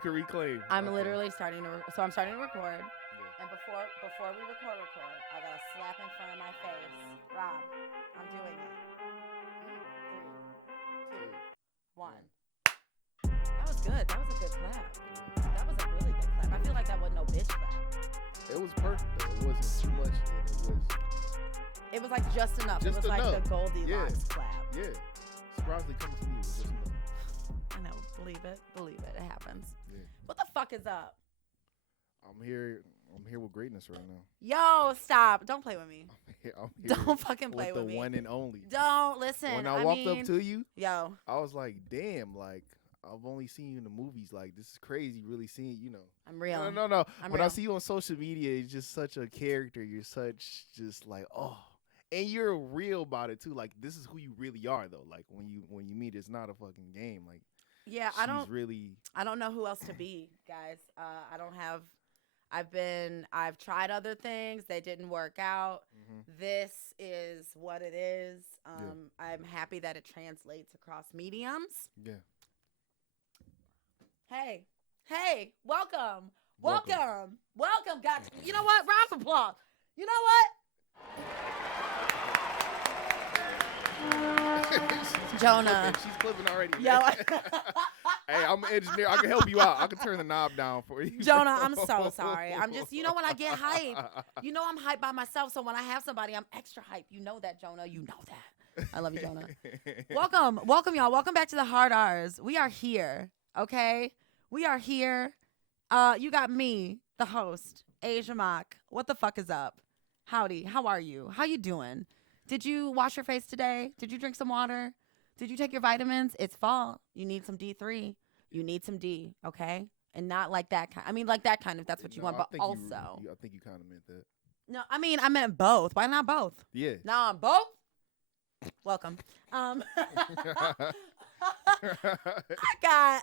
can reclaim. I'm Okay. literally starting to. So I'm starting to record. Yeah. And before we record, I got a slap in front of my face. Rob, I'm doing it. 3, 2, 1. That was good. That was a good clap. That was a really good clap. I feel like that wasn't no bitch clap. It was perfect though. It wasn't too much, and It was like just enough. Just it was enough. like the Goldilocks clap. yeah. Surprisingly coming from you was just enough. I know. Believe it. Believe it. It happens. Yeah. What the fuck is up? I'm here with greatness right now. Yo, stop. Don't play with me. I'm here Don't fucking play with with the me. one and only. Don't listen. When I walked up to you, yo, I was like, damn, like I've only seen you in the movies. Like this is crazy, really seeing you know. I'm real. No. I'm When real. I see you on social media, it's just such a character. You're such just like, oh. And you're real about it too. Like this is who you really are though. Like when you meet, it's not a fucking game. Like Yeah, I don't know who else to be, guys. I don't have. I've tried other things. They didn't work out. This is what it is. I'm happy that it translates across mediums. Yeah. Hey, welcome. Got you know what? Round of applause. You know what? Jonah. She's clipping already. Yo. Hey, I'm an engineer. I can help you out. I can turn the knob down for you. Jonah, I'm so sorry. I'm just, you know, when I get hyped, you know I'm hyped by myself. So when I have somebody, I'm extra hyped. You know that, Jonah. You know that. I love you, Jonah. Welcome, y'all. Welcome back to the Hard R's. We are here, okay? We are here. You got me, the host, Asia Mock. What the fuck is up? Howdy. How are you? How you doing? Did you wash your face today? Did you drink some water? Did you take your vitamins? It's fall. You need some D3. You need some D, okay? And not like that kind. I mean, like that kind if that's what you want, but also. I think you kind of meant that. No, I mean, I meant both. Why not both? Yeah. Now I'm both. Welcome. I got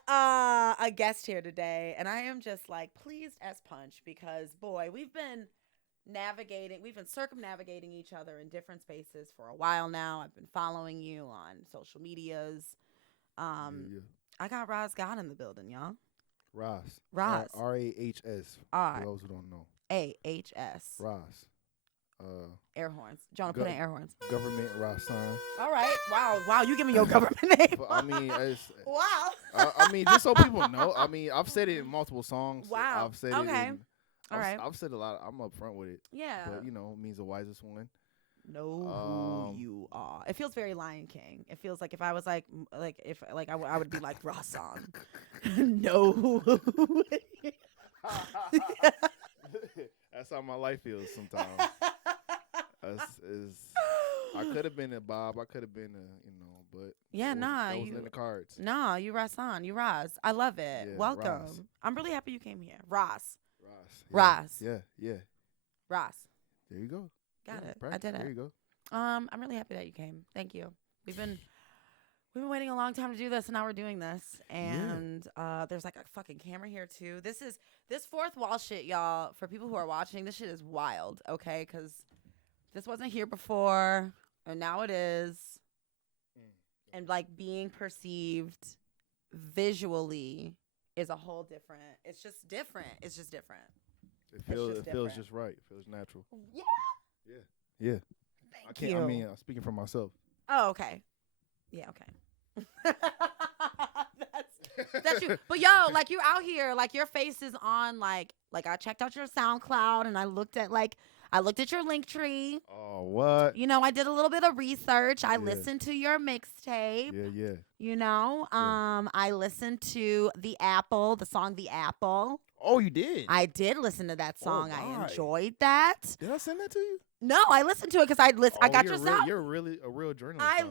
a guest here today, and I am just like pleased as punch because, boy, we've been circumnavigating each other in different spaces for a while now. I've been following you on social medias. Yeah. I got Rahs God in the building, y'all. Rahs. Rahs. R-A-H-S. R. For those who don't know. A-H-S. Rahs. Air horns. Jonah, put in air horns. Government Rahsan. All right. Wow. You give me your government name. But, I mean, wow. I mean, just so people know. I mean, I've said it in multiple songs. Wow. I've said Okay. it in, All right. I've said a lot. I'm upfront with it. Yeah. But, you know, it means the wisest one. Know who you are. It feels very Lion King. It feels like if I was like I would be like Rahsan. know who. That's how my life feels sometimes. I could have been a Bob. I could have been but yeah, that wasn't in the cards. Nah, you Rahsan. You Rahs. I love it. Yeah, welcome. Rahs. I'm really happy you came here. Rahs. Rahs. Rahs. Yeah. Rahs. There you go. Got Yeah, it. practice. I did it. There you go. I'm really happy that you came. Thank you. We've been waiting a long time to do this, and now we're doing this. And there's like a fucking camera here too. This fourth wall shit, y'all. For people who are watching, this shit is wild. Okay, because this wasn't here before, and now it is. And like being perceived visually is a whole different. It's just different. It's just different. It feels just right. It feels natural. Yeah. Yeah. Thank you. I mean, speaking for myself. Oh, okay. Yeah, okay. that's you. But yo, like you're out here, like your face is on like I checked out your SoundCloud and I looked at your link tree. Oh, what? You know, I did a little bit of research. I listened to your mixtape. Yeah. You know, I listened to the song The Apple. Oh, you did? I did listen to that song. why? I enjoyed that. Did I send that to you? No, I listened to it because I got your sound. You're really a real journalist. I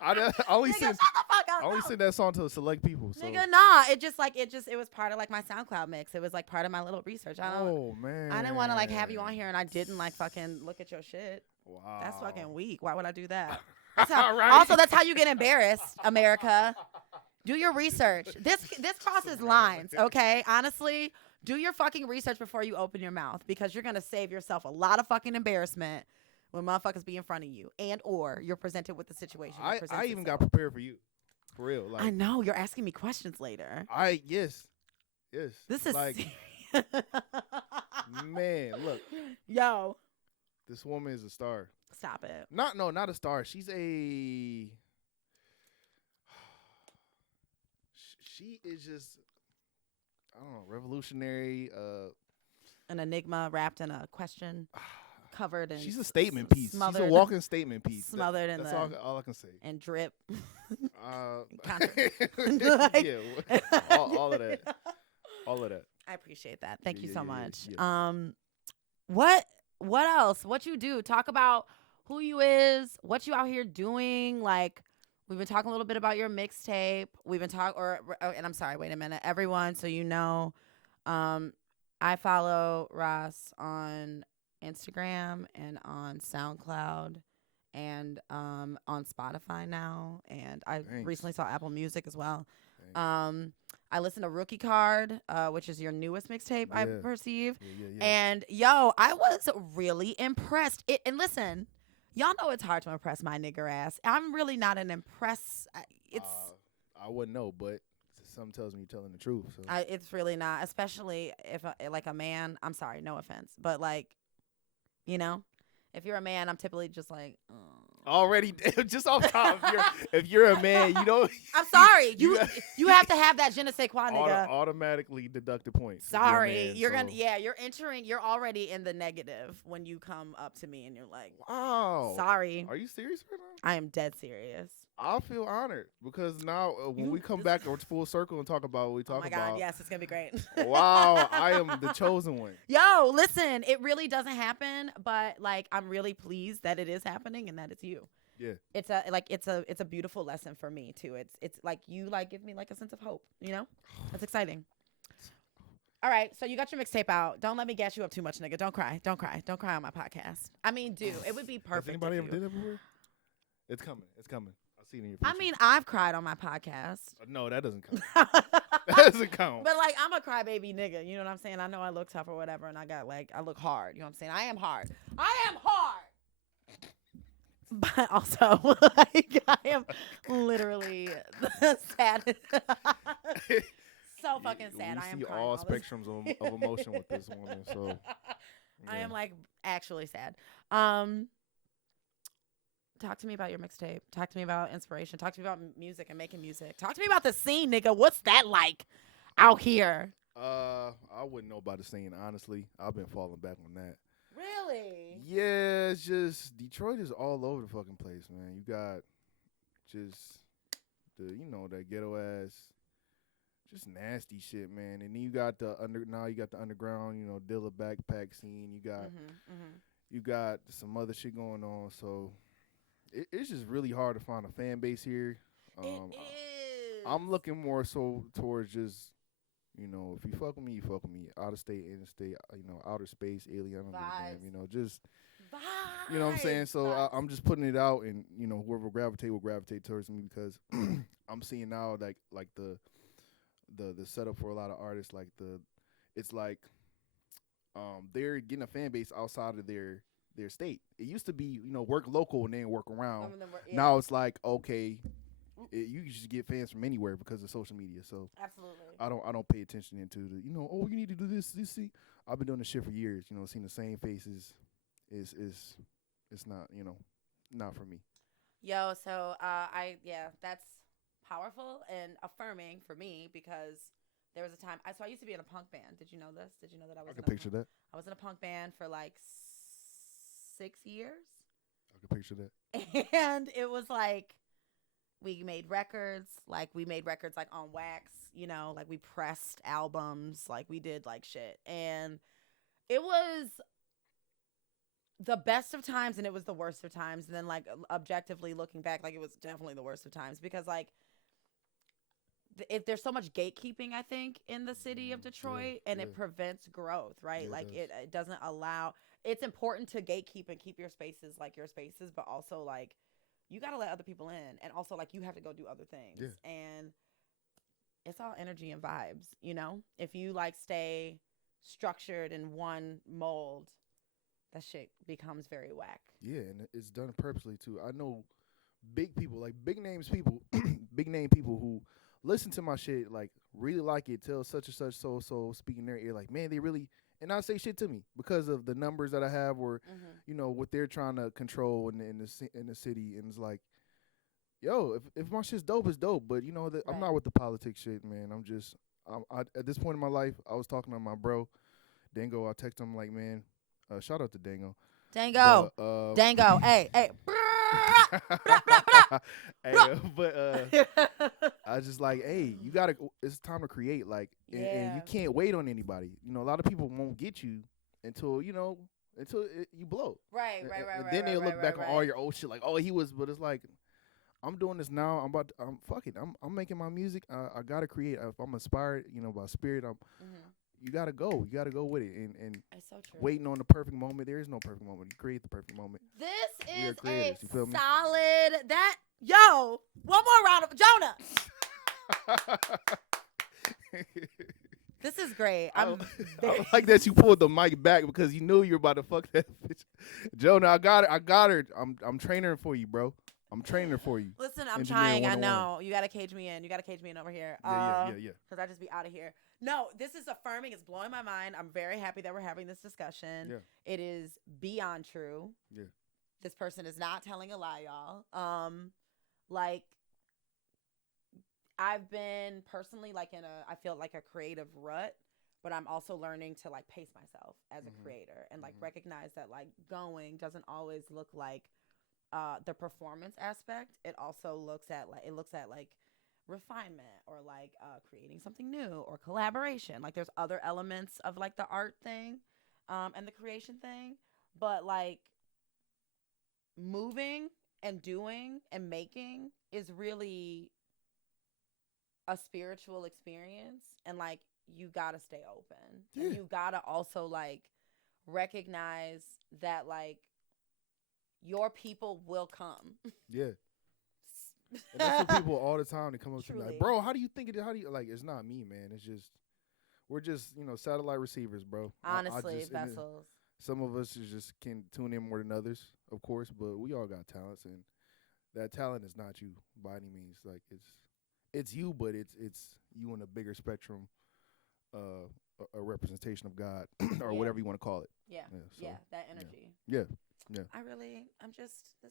I only Nigga, sent shut the fuck up. I only sent that song to select people. So. Nigga, nah. It was part of like my SoundCloud mix. It was like part of my little research. Oh man. I didn't want to like have you on here and I didn't like fucking look at your shit. Wow. That's fucking weak. Why would I do that? Right. Also, that's how you get embarrassed, America. Do your research. This crosses lines, okay? Honestly, do your fucking research before you open your mouth because you're gonna save yourself a lot of fucking embarrassment when motherfuckers be in front of you and or you're presented with the situation. I even got prepared for you. For real. Like I know you're asking me questions later. yes. This is like man, look. Yo. This woman is a star. Stop it. Not a star. She's a she is just I don't know, revolutionary. An enigma wrapped in a question, covered in. She's a statement piece. She's a walking statement piece. Smothered in that's all I can say. And drip. Yeah, all of that. All of that. I appreciate that. Thank you so much. Yeah. What else? What you do? Talk about who you is, what you out here doing. Like, we've been talking a little bit about your mixtape. We've been talking, and I'm sorry, wait a minute, everyone. So you know, I follow Rahs on Instagram and on SoundCloud and on Spotify now. And I recently saw Apple Music as well. I listened to Rookie Card, which is your newest mixtape, I perceive. Yeah. And yo, I was really impressed. And listen, y'all know it's hard to impress my nigger ass. I'm really not an impress. I wouldn't know, but something tells me you're telling the truth. So. It's really not, especially if like a man. I'm sorry, no offense, but like, you know, if you're a man, I'm typically just like. Already, just off top. If you're a man, you know. I'm sorry. You have to have that je ne sais quoi, nigga. Automatically deducted points. Sorry, you're gonna. Yeah, you're entering. You're already in the negative when you come up to me and you're like, "Wow, sorry." Are you serious right now? I am dead serious. I feel honored because now when we come back full circle and talk about what we talk about. Oh my God, yes, it's gonna be great. Wow, I am the chosen one. Yo, listen, it really doesn't happen, but like I'm really pleased that it is happening and that it's you. Yeah. It's a beautiful lesson for me too. It's like you like give me like a sense of hope, you know? That's exciting. All right, so you got your mixtape out. Don't let me gas you up too much, nigga. Don't cry on my podcast. I mean, do. It would be perfect. Has anybody ever did that before? It's coming. I'll see it in your future. I mean, I've cried on my podcast. No, that doesn't count. That doesn't count. But like, I'm a crybaby nigga. You know what I'm saying? I know I look tough or whatever, and I look hard. You know what I'm saying? I am hard. But also, like, I am literally the saddest. So fucking sad. I am see crying all this. spectrums of emotion with this woman. So yeah. I am like actually sad. Talk to me about your mixtape. Talk to me about inspiration. Talk to me about music and making music. Talk to me about the scene, nigga. What's that like out here? I wouldn't know about the scene, honestly. I've been falling back on that. Really? Yeah, it's just Detroit is all over the fucking place, man. You got just that ghetto ass, just nasty shit, man. And then you got the underground, Dilla backpack scene. You got some other shit going on. So it's just really hard to find a fan base here. It is. I'm looking more so towards just. If you fuck with me, you fuck with me. Out of state, interstate, outer space, alien, I don't give a damn, just Vibes. You know what I'm saying? So I'm just putting it out, and whoever will gravitate towards me because I'm seeing now like the setup for a lot of artists, it's like they're getting a fan base outside of their state. It used to be work local and then work around. Now it's like okay. You can just get fans from anywhere because of social media. So absolutely, I don't pay attention into the you need to do this. See, I've been doing this shit for years. Seeing the same faces is it's not not for me. Yo, so that's powerful and affirming for me because there was a time I used to be in a punk band. Did you know this? Did you know that I was? I can picture that. I was in a punk band for like 6 years. I can picture that. And it was like. We made records like on wax, like we pressed albums, like we did like shit. And it was the best of times and it was the worst of times. And then like objectively looking back, like it was definitely the worst of times because like if there's so much gatekeeping, I think, in the city of Detroit and it prevents growth, right? Yeah, like it doesn't allow, it's important to gatekeep and keep your spaces like your spaces, but also like, you got to let other people in. And also, like, you have to go do other things. Yeah. And it's all energy and vibes, If you, like, stay structured in one mold, that shit becomes very whack. Yeah, and it's done purposely, too. I know big people, like, big names people, big name people who listen to my shit, like really like it, tell such and such so speak in their ear, like, man, they really, and not say shit to me because of the numbers that I have, or what they're trying to control in the city, and it's like, yo, if my shit's dope, it's dope, but I'm not with the politics shit, man. At this point in my life, I was talking to my bro Dango. I text him like, man, shout out to Dango. Dango, hey. Hey, but I was just like, hey, it's time to create, like, and you can't wait on anybody. A lot of people won't get you until you blow. Right. And then they'll look back on all your old shit, like, oh, he was, but it's like, I'm doing this now. Fuck it. I'm making my music. I gotta create. If I'm inspired, by spirit, you gotta go. You gotta go with it. And it's so true. Waiting on the perfect moment. There is no perfect moment. You create the perfect moment. This We are is creators, you feel me? solid. Yo, one more round of Jonah. This is great. I like that you pulled the mic back because you knew you were about to fuck that bitch. Jonah, I got her. I'm training her for you, bro. I'm training her for you. Listen, I'm trying. I know. You got to cage me in. You got to cage me in over here. Yeah. Because I just be out of here. No, this is affirming. It's blowing my mind. I'm very happy that we're having this discussion. Yeah. It is beyond true. Yeah. This person is not telling a lie, y'all. Like, I've been personally, like, I feel like a creative rut, but I'm also learning to, like, pace myself as a creator and, like, recognize that, like, going doesn't always look like the performance aspect. It also looks at like refinement, or like creating something new, or collaboration. Like, there's other elements of, like, the art thing and the creation thing, but, like, moving and doing and making is really a spiritual experience, and, like, you gotta stay open. And you gotta also, like, recognize that, like, your people will come. Yeah. And that's what people all the time, they come up to me like, bro, how do you think it? How do you, like, it's not me, man. It's just, we're just, satellite receivers, bro. Honestly, vessels. Some of us just can tune in more than others, of course, but we all got talents, and that talent is not you by any means. Like, it's you, but it's you in a bigger spectrum, a representation of God or whatever you want to call it. Yeah. That energy. Yeah. This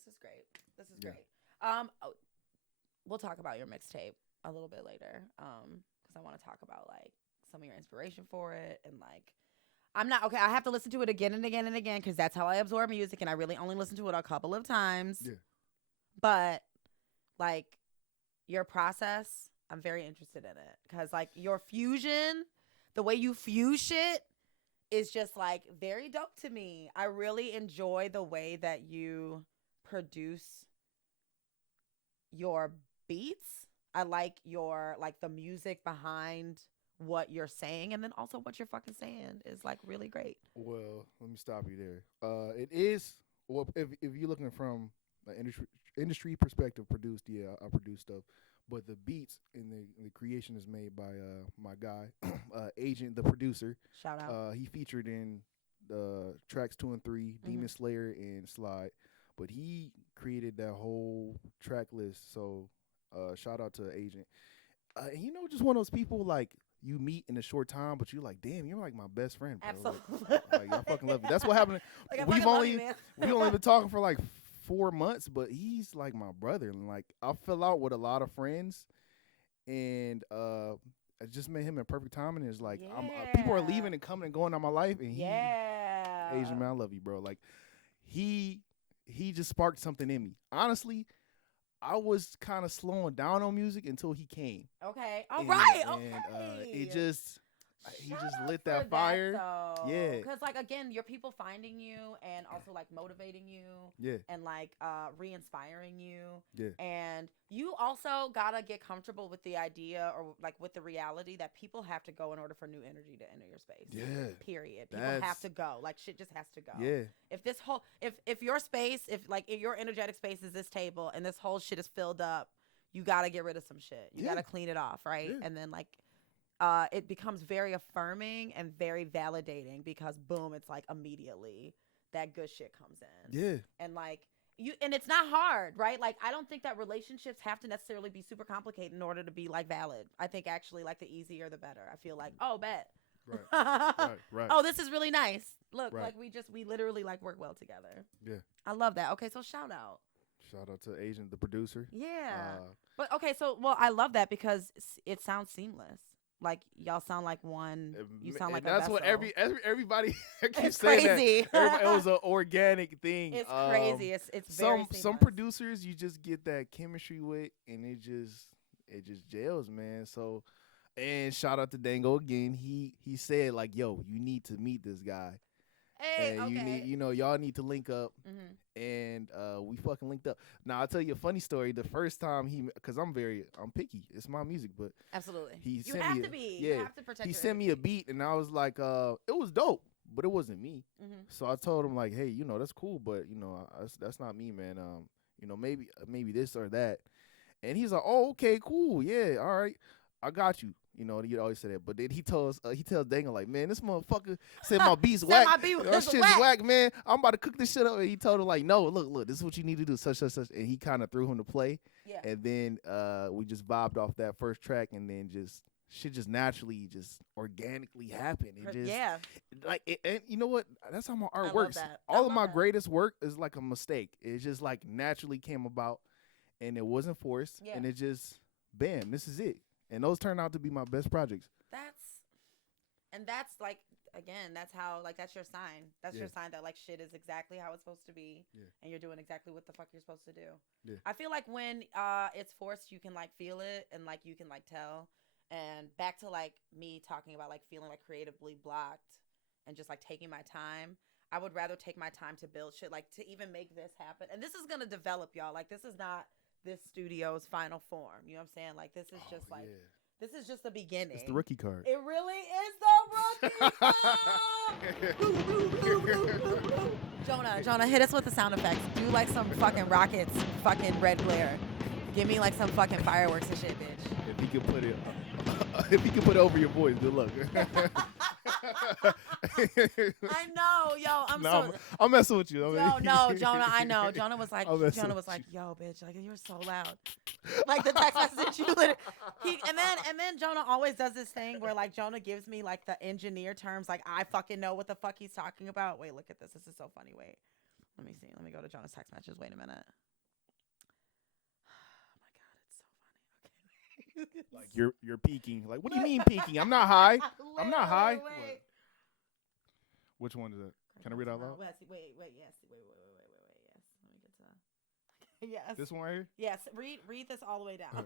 is great. This is great. We'll talk about your mixtape a little bit later, because I want to talk about, like, some of your inspiration for it, and, like, I have to listen to it again and again and again, because that's how I absorb music, and I really only listen to it a couple of times. Yeah. But, like, your process, I'm very interested in it, because, like, your fusion, the way you fuse shit is just, like, very dope to me. I really enjoy the way that you produce your beats. I like the music behind what you're saying, and then also what you're fucking saying is, like, really great. Well, let me stop you there. It is, well, if you're looking from an industry perspective, I produce stuff, but the beats and the creation is made by my guy, Agent, the producer. Shout out. He featured in the tracks 2 and 3, Demon Slayer and Slide, but he created that whole track list. So shout out to Agent. Just one of those people, like, you meet in a short time, but you're like, damn, you're like my best friend, bro. Absolutely. Like, I fucking love you. That's what happened. Like, we've only been talking for like 4 months, but he's like my brother. And, like, I fell out with a lot of friends, and I just met him at perfect timing. And it's like, people are leaving and coming and going on my life, and Asian man, I love you, bro. Like, he just sparked something in me. Honestly, I was kind of slowing down on music until he came. Okay. All right. And he just lit that fire. Yeah. Because, like, again, your people finding you and also, like, motivating you. Yeah. And, like, re-inspiring you. Yeah. And you also gotta get comfortable with the idea, or, like, with the reality that people have to go in order for new energy to enter your space. Yeah. Period. People have to go. Like, shit just has to go. Yeah. If your space, if your energetic space is this table and this whole shit is filled up, you gotta get rid of some shit. You gotta clean it off, right? Yeah. And then, like, it becomes very affirming and very validating, because boom, it's like immediately that good shit comes in. Yeah. And, like, and it's not hard, right? Like, I don't think that relationships have to necessarily be super complicated in order to be like valid. I think actually like the easier the better. I feel like, oh, bet. Right. Oh, this is really nice. Look, Right. like we literally like work well together. Yeah. I love that. Okay, so shout out. Shout out to Asian, the producer. Yeah. But okay, so I love that because it sounds seamless. Like y'all sound like one. You sound like that's a what vessel. everybody keeps It's saying. crazy. That. It was an organic thing. It's crazy. It's very some seamless. producers you just get that chemistry with, and it just gels, man. So, and shout out to Dango again. He said like, yo, you need to meet this guy. Hey, And okay. you need, y'all need to link up. And we fucking linked up. Now I'll tell you a funny story. The first time because I'm picky. It's my music, but Absolutely. He You sent have me to be. yeah. You have to protect He your sent me a beat, and I was like, it was dope, but it wasn't me. So I told him like, hey, that's cool, but that's not me, man. Maybe this or that. And he's like, oh, okay, cool, yeah, all right, I got you. He always say that. But then he tells Dangle like, man, this motherfucker said my beat's whack. My beat was shit's whack, man. I'm about to cook this shit up. And he told him like, no, look, this is what you need to do, such. And he kind of threw him to play. Yeah. And then we just vibed off that first track, and then shit just naturally, just organically happened. It just and you know what? That's how my art works. All of my greatest work is like a mistake. It just like naturally came about, and it wasn't forced. Yeah. And it just, bam, this is it. And those turned out to be my best projects. That's like, again, that's how, like, that's your sign. That's your sign that, like, shit is exactly how it's supposed to be. Yeah. And you're doing exactly what the fuck you're supposed to do. Yeah. I feel like when it's forced, you can, like, feel it and, like, you can, like, tell. And back to, like, me talking about, like, feeling, like, creatively blocked and just, like, taking my time. I would rather take my time to build shit, like, to even make this happen. And this is going to develop, y'all. Like, this is not this studio's final form. You know what I'm saying? Like, this is just like, this is just the beginning. It's the rookie card. It really is the rookie card. Jonah, hit us with the sound effects. Do like some fucking rockets, fucking red glare. Give me like some fucking fireworks and shit, bitch. If he can put it over your voice, good luck. I know, yo. I'm messing with you. No, Jonah. I know. Jonah was like, yo, bitch, like you're so loud. Like the text message, you literally. And then Jonah always does this thing where like Jonah gives me like the engineer terms, like I fucking know what the fuck he's talking about. Wait, look at this. This is so funny. Wait, let me see. Let me go to Jonah's text messages. Wait a minute. Like you're peaking. Like, what do you mean peaking? I'm not high. I'm not high. Wait. Which one is it? Can I read out loud? Wait. Yes. Wait. Yes. Let me get to. Yes. This one right here? Yes. Read this all the way down.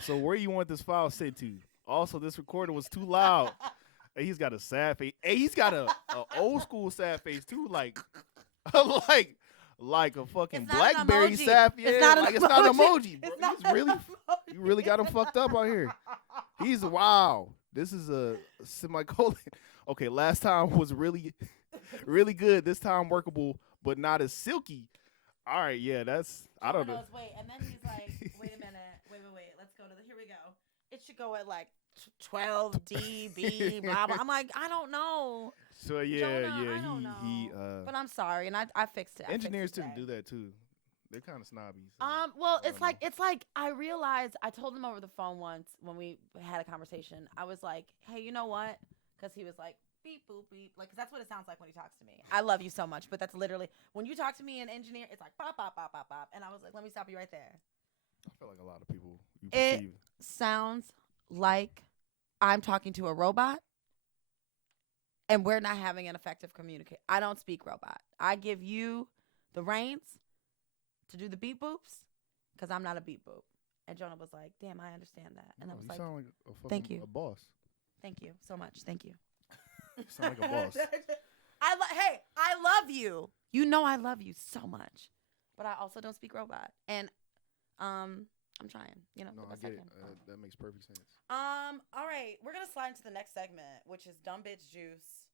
So where you want this file sent to? Also, this recorder was too loud. Hey, he's got a sad face. Hey, he's got a old school sad face too. Like a fucking BlackBerry sad face. It's not an emoji. Bro. It's not an emoji. You really got him fucked up out here. He's wow. This is a semicolon. Okay, last time was really, really good. This time workable, but not as silky. All right, yeah, I don't know. Wait, and then he's like, wait a minute. Wait. Let's go to here we go. It should go at like 12 dB, blah, blah. I'm like, I don't know. So yeah, Jonah, I don't know. But I'm sorry, and I fixed it. Engineers tend to do that too. They're kind of snobby. So well, it's like I realized, I told him over the phone once when we had a conversation. I was like, hey, you know what? Because he was like, beep, boop, beep. Like, 'cause that's what it sounds like when he talks to me. I love you so much, but that's literally, when you talk to me, an engineer, it's like, bop, bop, bop, bop, bop. And I was like, let me stop you right there. I feel like a lot of people It sounds like I'm talking to a robot, and we're not having an effective communication. I don't speak robot. I give you the reins to do the beep boops, because I'm not a beep boop. And Jonah was like, damn, I understand that. And I was like, sound like thank you. A boss. Thank you so much. Thank you. You sound like a boss. Hey, I love you. You know I love you so much. But I also don't speak robot. And I'm trying, No, I get it. That makes perfect sense. All right. We're going to slide into the next segment, which is Dumb Bitch Juice.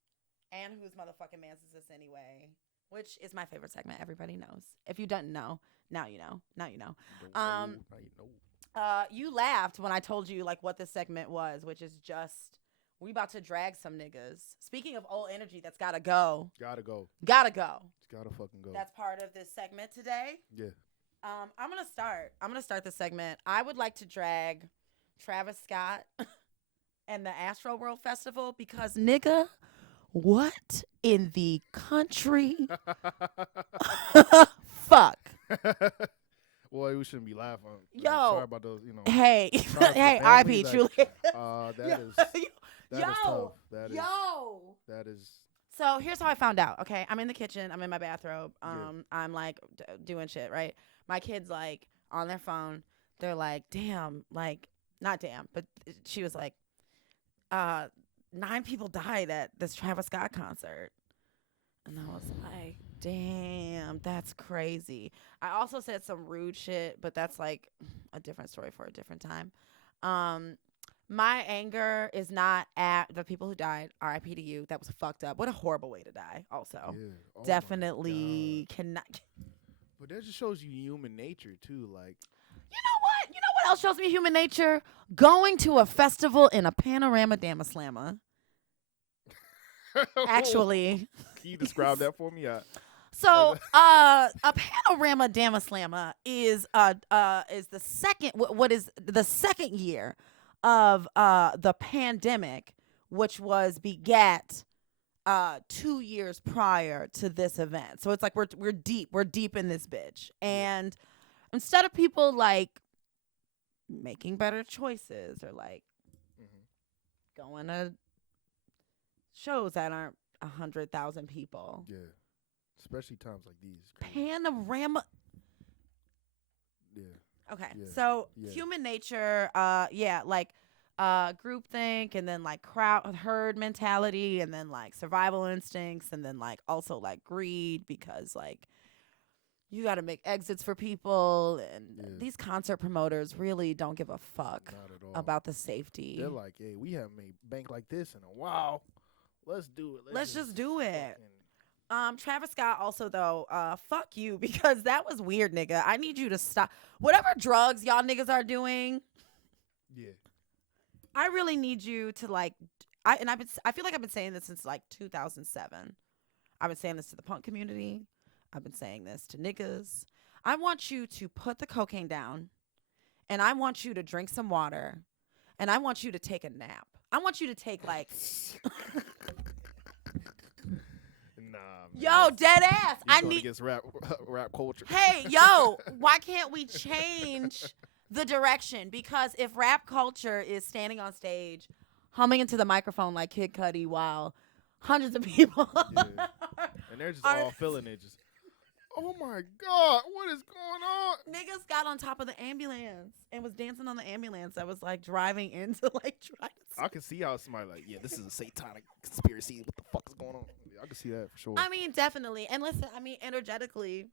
And whose motherfucking mans is this anyway? Which is my favorite segment. Everybody knows. If you don't know, now you know. Now you know. You laughed when I told you like what this segment was, which is just We about to drag some niggas. Speaking of old energy that's gotta go. Gotta go. Gotta go. It's gotta fucking go. That's part of this segment today. Yeah. I'm gonna start the segment. I would like to drag Travis Scott and the Astro World Festival because nigga, what in the country? Fuck. Boy, we shouldn't be laughing. Yo. Sorry about those, Hey, hey, RP, truly. That is tough. That is. So here's how I found out. Okay, I'm in the kitchen. I'm in my bathrobe. I'm like doing shit, right? My kid's like on their phone. They're like, damn, like not damn, but she was like, 9 people died at this Travis Scott concert, and I was like, damn, that's crazy. I also said some rude shit, but that's like a different story for a different time. My anger is not at the people who died. R.I.P. to you. That was fucked up. What a horrible way to die. Also, definitely cannot. But that just shows you human nature too. Like, you know what else shows me human nature? Going to a festival in a panorama Dama Slammer. Actually, can you describe that for me? So, a panorama Dama Slammer is the second. What is the second year of the pandemic, which was begat 2 years prior to this event. So it's like we're deep in this bitch. And instead of people like making better choices or like going to shows that aren't 100,000 people. Yeah. Especially times like these. Panorama. Yeah. Okay. Yeah. So human nature, like groupthink, and then like herd mentality, and then like survival instincts, and then like also like greed, because like you got to make exits for people, and these concert promoters really don't give a fuck about the safety. They're like, hey, we haven't made bank like this in a while. Let's do it. Let's just do it. Travis Scott also, though, fuck you, because that was weird, nigga. I need you to stop. Whatever drugs y'all niggas are doing. Yeah. I really need you to, like, I feel like I've been saying this since, like, 2007. I've been saying this to the punk community. I've been saying this to niggas. I want you to put the cocaine down, and I want you to drink some water, and I want you to take a nap. I want you to take, like... Yo, dead ass. I need against rap culture. Hey, yo, why can't we change the direction? Because if rap culture is standing on stage, humming into the microphone like Kid Cudi while hundreds of people, and they're just all feeling it, just, oh my God, what is going on? Niggas got on top of the ambulance and was dancing on the ambulance that was like driving into like I can see how somebody like, yeah, this is a satanic conspiracy. What the fuck is going on? I can see that for sure. I mean, definitely. And listen, I mean, energetically,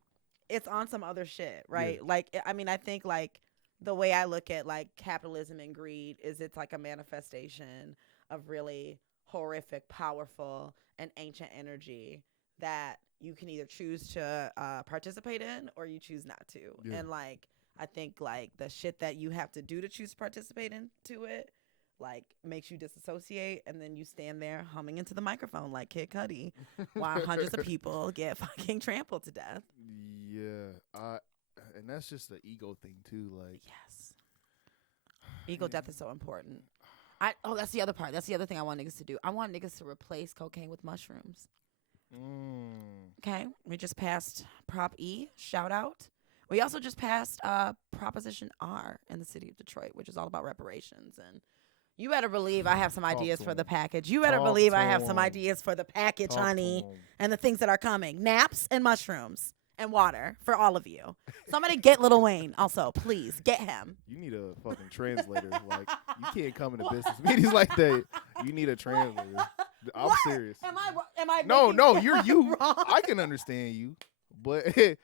it's on some other shit, right? Yeah. Like, I mean, I think like the way I look at like capitalism and greed is it's like a manifestation of really horrific, powerful, and ancient energy that you can either choose to participate in or you choose not to. Yeah. And like, I think like the shit that you have to do to choose to participate into it, like makes you disassociate, and then you stand there humming into the microphone like Kid Cudi while hundreds of people get fucking trampled to death. Yeah, and that's just the ego thing too. Like, yes, ego death is so important. That's the other part. That's the other thing I want niggas to do. I want niggas to replace cocaine with mushrooms. Okay, we just passed Prop E. Shout out. We also just passed Proposition R in the city of Detroit, which is all about reparations. And you better believe I have some ideas for the package. You better believe I have some ideas for the package, honey, and the things that are coming. Naps and mushrooms and water for all of you. Somebody get Lil Wayne also, please. Get him. You need a fucking translator. Like, you can't come into business meetings like that. You need a translator. I'm serious. Am I No, you're you. Wrong? I can understand you, but the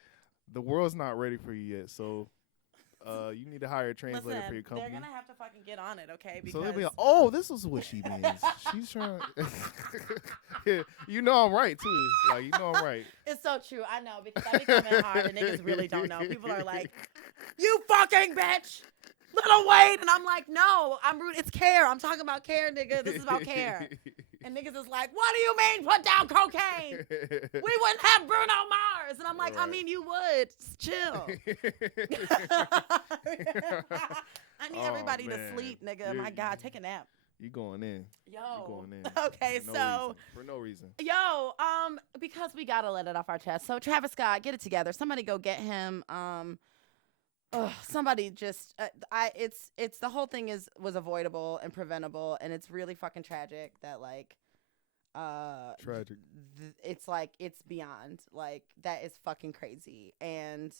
world's not ready for you yet, so... you need to hire a translator for your company. They're gonna have to fucking get on it, okay? Because so they'll be like, "Oh, this is what she means. She's trying." Yeah, you know I'm right too. Like, you know I'm right. It's so true. I know, because I be coming hard and niggas really don't know. People are like, "You fucking bitch! Little Wayne. And I'm like, no, it's care. I'm talking about care, nigga. This is about care. And niggas is like, what do you mean put down cocaine? We wouldn't have Bruno Mars. And I'm like, I mean, you would. Chill. I need everybody to sleep, nigga. My God, take a nap. You going in. Yo. You going in. Okay, For no reason. Yo, because we gotta let it off our chest. So Travis Scott, get it together. Somebody go get him. Somebody just it's the whole thing was avoidable and preventable, and it's really fucking tragic that like tragic. It's like it's beyond like that is fucking crazy. And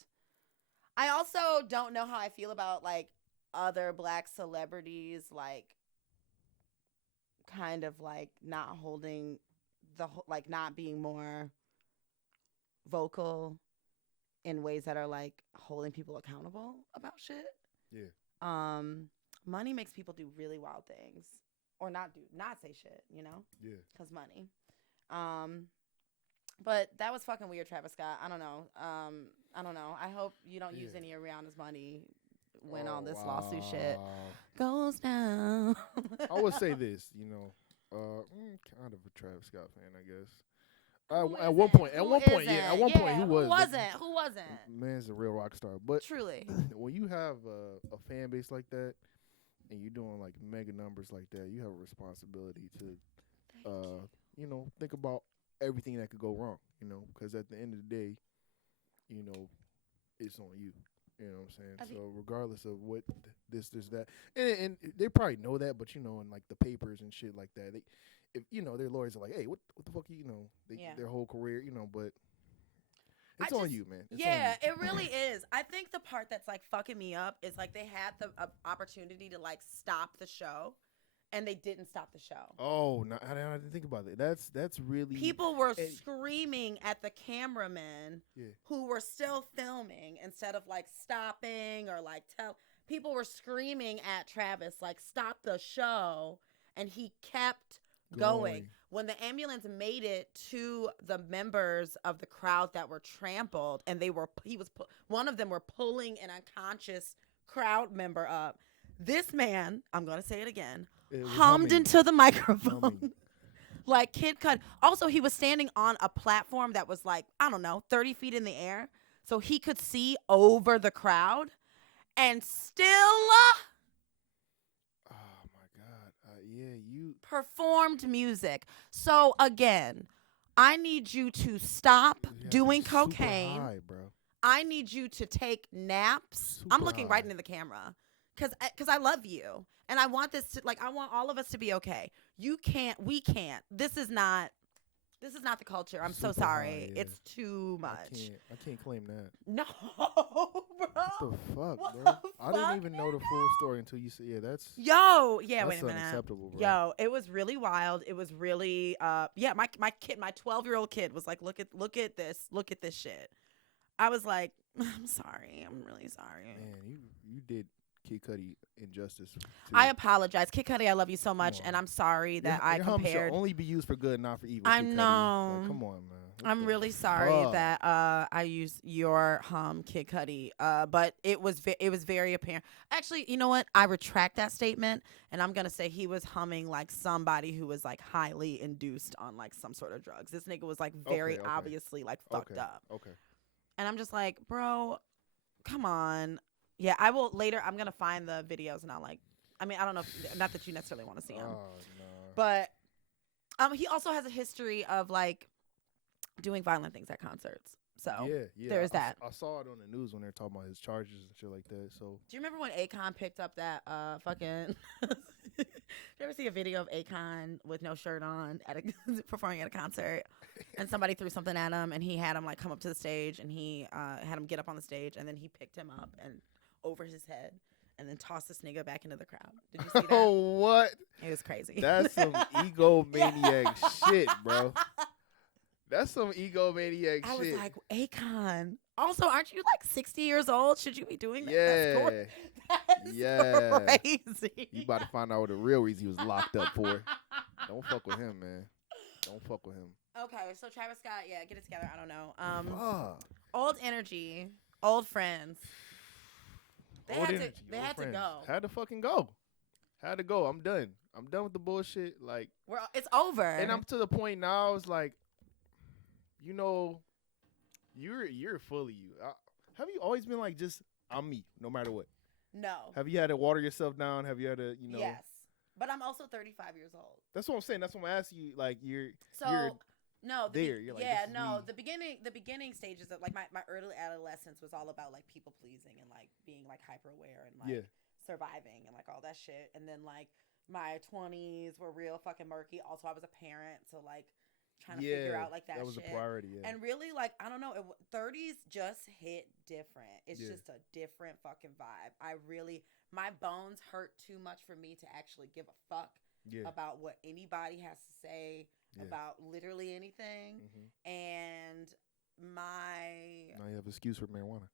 I also don't know how I feel about like other black celebrities like kind of like not holding like not being more vocal in ways that are like holding people accountable about shit. Yeah. Money makes people do really wild things or not say shit, you know? Yeah. 'Cause money. But that was fucking weird, Travis Scott. I don't know. I hope you don't use any of Rihanna's money when all this lawsuit shit goes down. I would say this, you know, kind of a Travis Scott fan, I guess. At one point, who was? Who wasn't? Man's a real rock star. But truly, when you have a fan base like that, and you're doing like mega numbers like that, you have a responsibility to, you know, think about everything that could go wrong. You know, because at the end of the day, you know, it's on you. You know what I'm saying? So regardless of what this, that, and they probably know that, but you know, in like the papers and shit like that, if you know, their lawyers are like, hey, what the fuck, you know, their whole career, you know, but it's on you, man. It really is. I think the part that's like fucking me up is like they had the opportunity to like stop the show, and they didn't stop the show. Oh, no, I didn't think about it. That's really people were screaming at the cameramen who were still filming instead of like stopping or like people were screaming at Travis like stop the show, and he kept going. When the ambulance made it to the members of the crowd that were trampled, and one of them were pulling an unconscious crowd member up. This man, I'm gonna say it again, hummed into the microphone like Kid Cudi. Also, he was standing on a platform that was like, I don't know, 30 feet in the air, so he could see over the crowd, and still you performed music. So again, I need you to stop doing cocaine. High, bro. I need you to take naps. I'm looking right into the camera because I love you, and I want this to I want all of us to be okay. We can't. This is not the culture. I'm so sorry. High, It's too much. I can't claim that. No, bro. What the fuck, bro? I didn't even know the full story until you said, that's wait a minute. Unacceptable, bro. Yo, it was really wild. It was really my 12-year-old kid was like, look at this shit. I was like, I'm sorry. I'm really sorry. Man, you did Kid Cudi injustice. I apologize. Kid Cudi, I love you so much, and I'm sorry that I compared. Your should only be used for good, not for evil. I know. Like, come on, man. I'm really sorry that I used your Kid Cudi, but it was very apparent. Actually, you know what? I retract that statement, and I'm gonna say he was humming like somebody who was like highly induced on like some sort of drugs. This nigga was like very obviously like fucked up. Okay. And I'm just like, bro, come on. Yeah, I will later. I'm gonna find the videos, and I don't know. Not that you necessarily want to see them, but he also has a history of like doing violent things at concerts. So there's that. I saw it on the news when they were talking about his charges and shit like that. So do you remember when Akon picked up that fucking? Did you ever see a video of Akon with no shirt on performing at a concert, and somebody threw something at him, and he had him like come up to the stage, and he had him get up on the stage, and then he picked him up and over his head, and then tossed this nigga back into the crowd. Did you see that? Oh, what? It was crazy. That's some egomaniac shit, bro. That's some egomaniac shit. I was like, Akon. Also, aren't you like 60 years old? Should you be doing that? That's crazy. You about to find out what the real reason he was locked up for. Don't fuck with him, man. Don't fuck with him. Okay, so Travis Scott, get it together. I don't know. Old energy, old friends. They Old had energy, to. They old had to friends. go. Had to fucking go. Had to go. I'm done. I'm done with the bullshit. Like, It's over. and I'm to the point now. It's like, you know, you're fully you. Have you always been like just I'm me, no matter what? No. Have you had to water yourself down? Have you had to, Yes, but I'm also 35 years old. That's what I'm saying. That's what I'm asking you. Like you're no, there. You're like, yeah, this is no. me. The beginning stages of like my early adolescence was all about like people pleasing and like being like hyper aware and like surviving and like all that shit. And then like my 20s were real fucking murky. Also, I was a parent, so like trying to figure out like that. That was shit. a priority. Yeah. And really, like I don't know, 30s just hit different. It's just a different fucking vibe. My bones hurt too much for me to actually give a fuck about what anybody has to say about literally anything. And now you have an excuse for marijuana.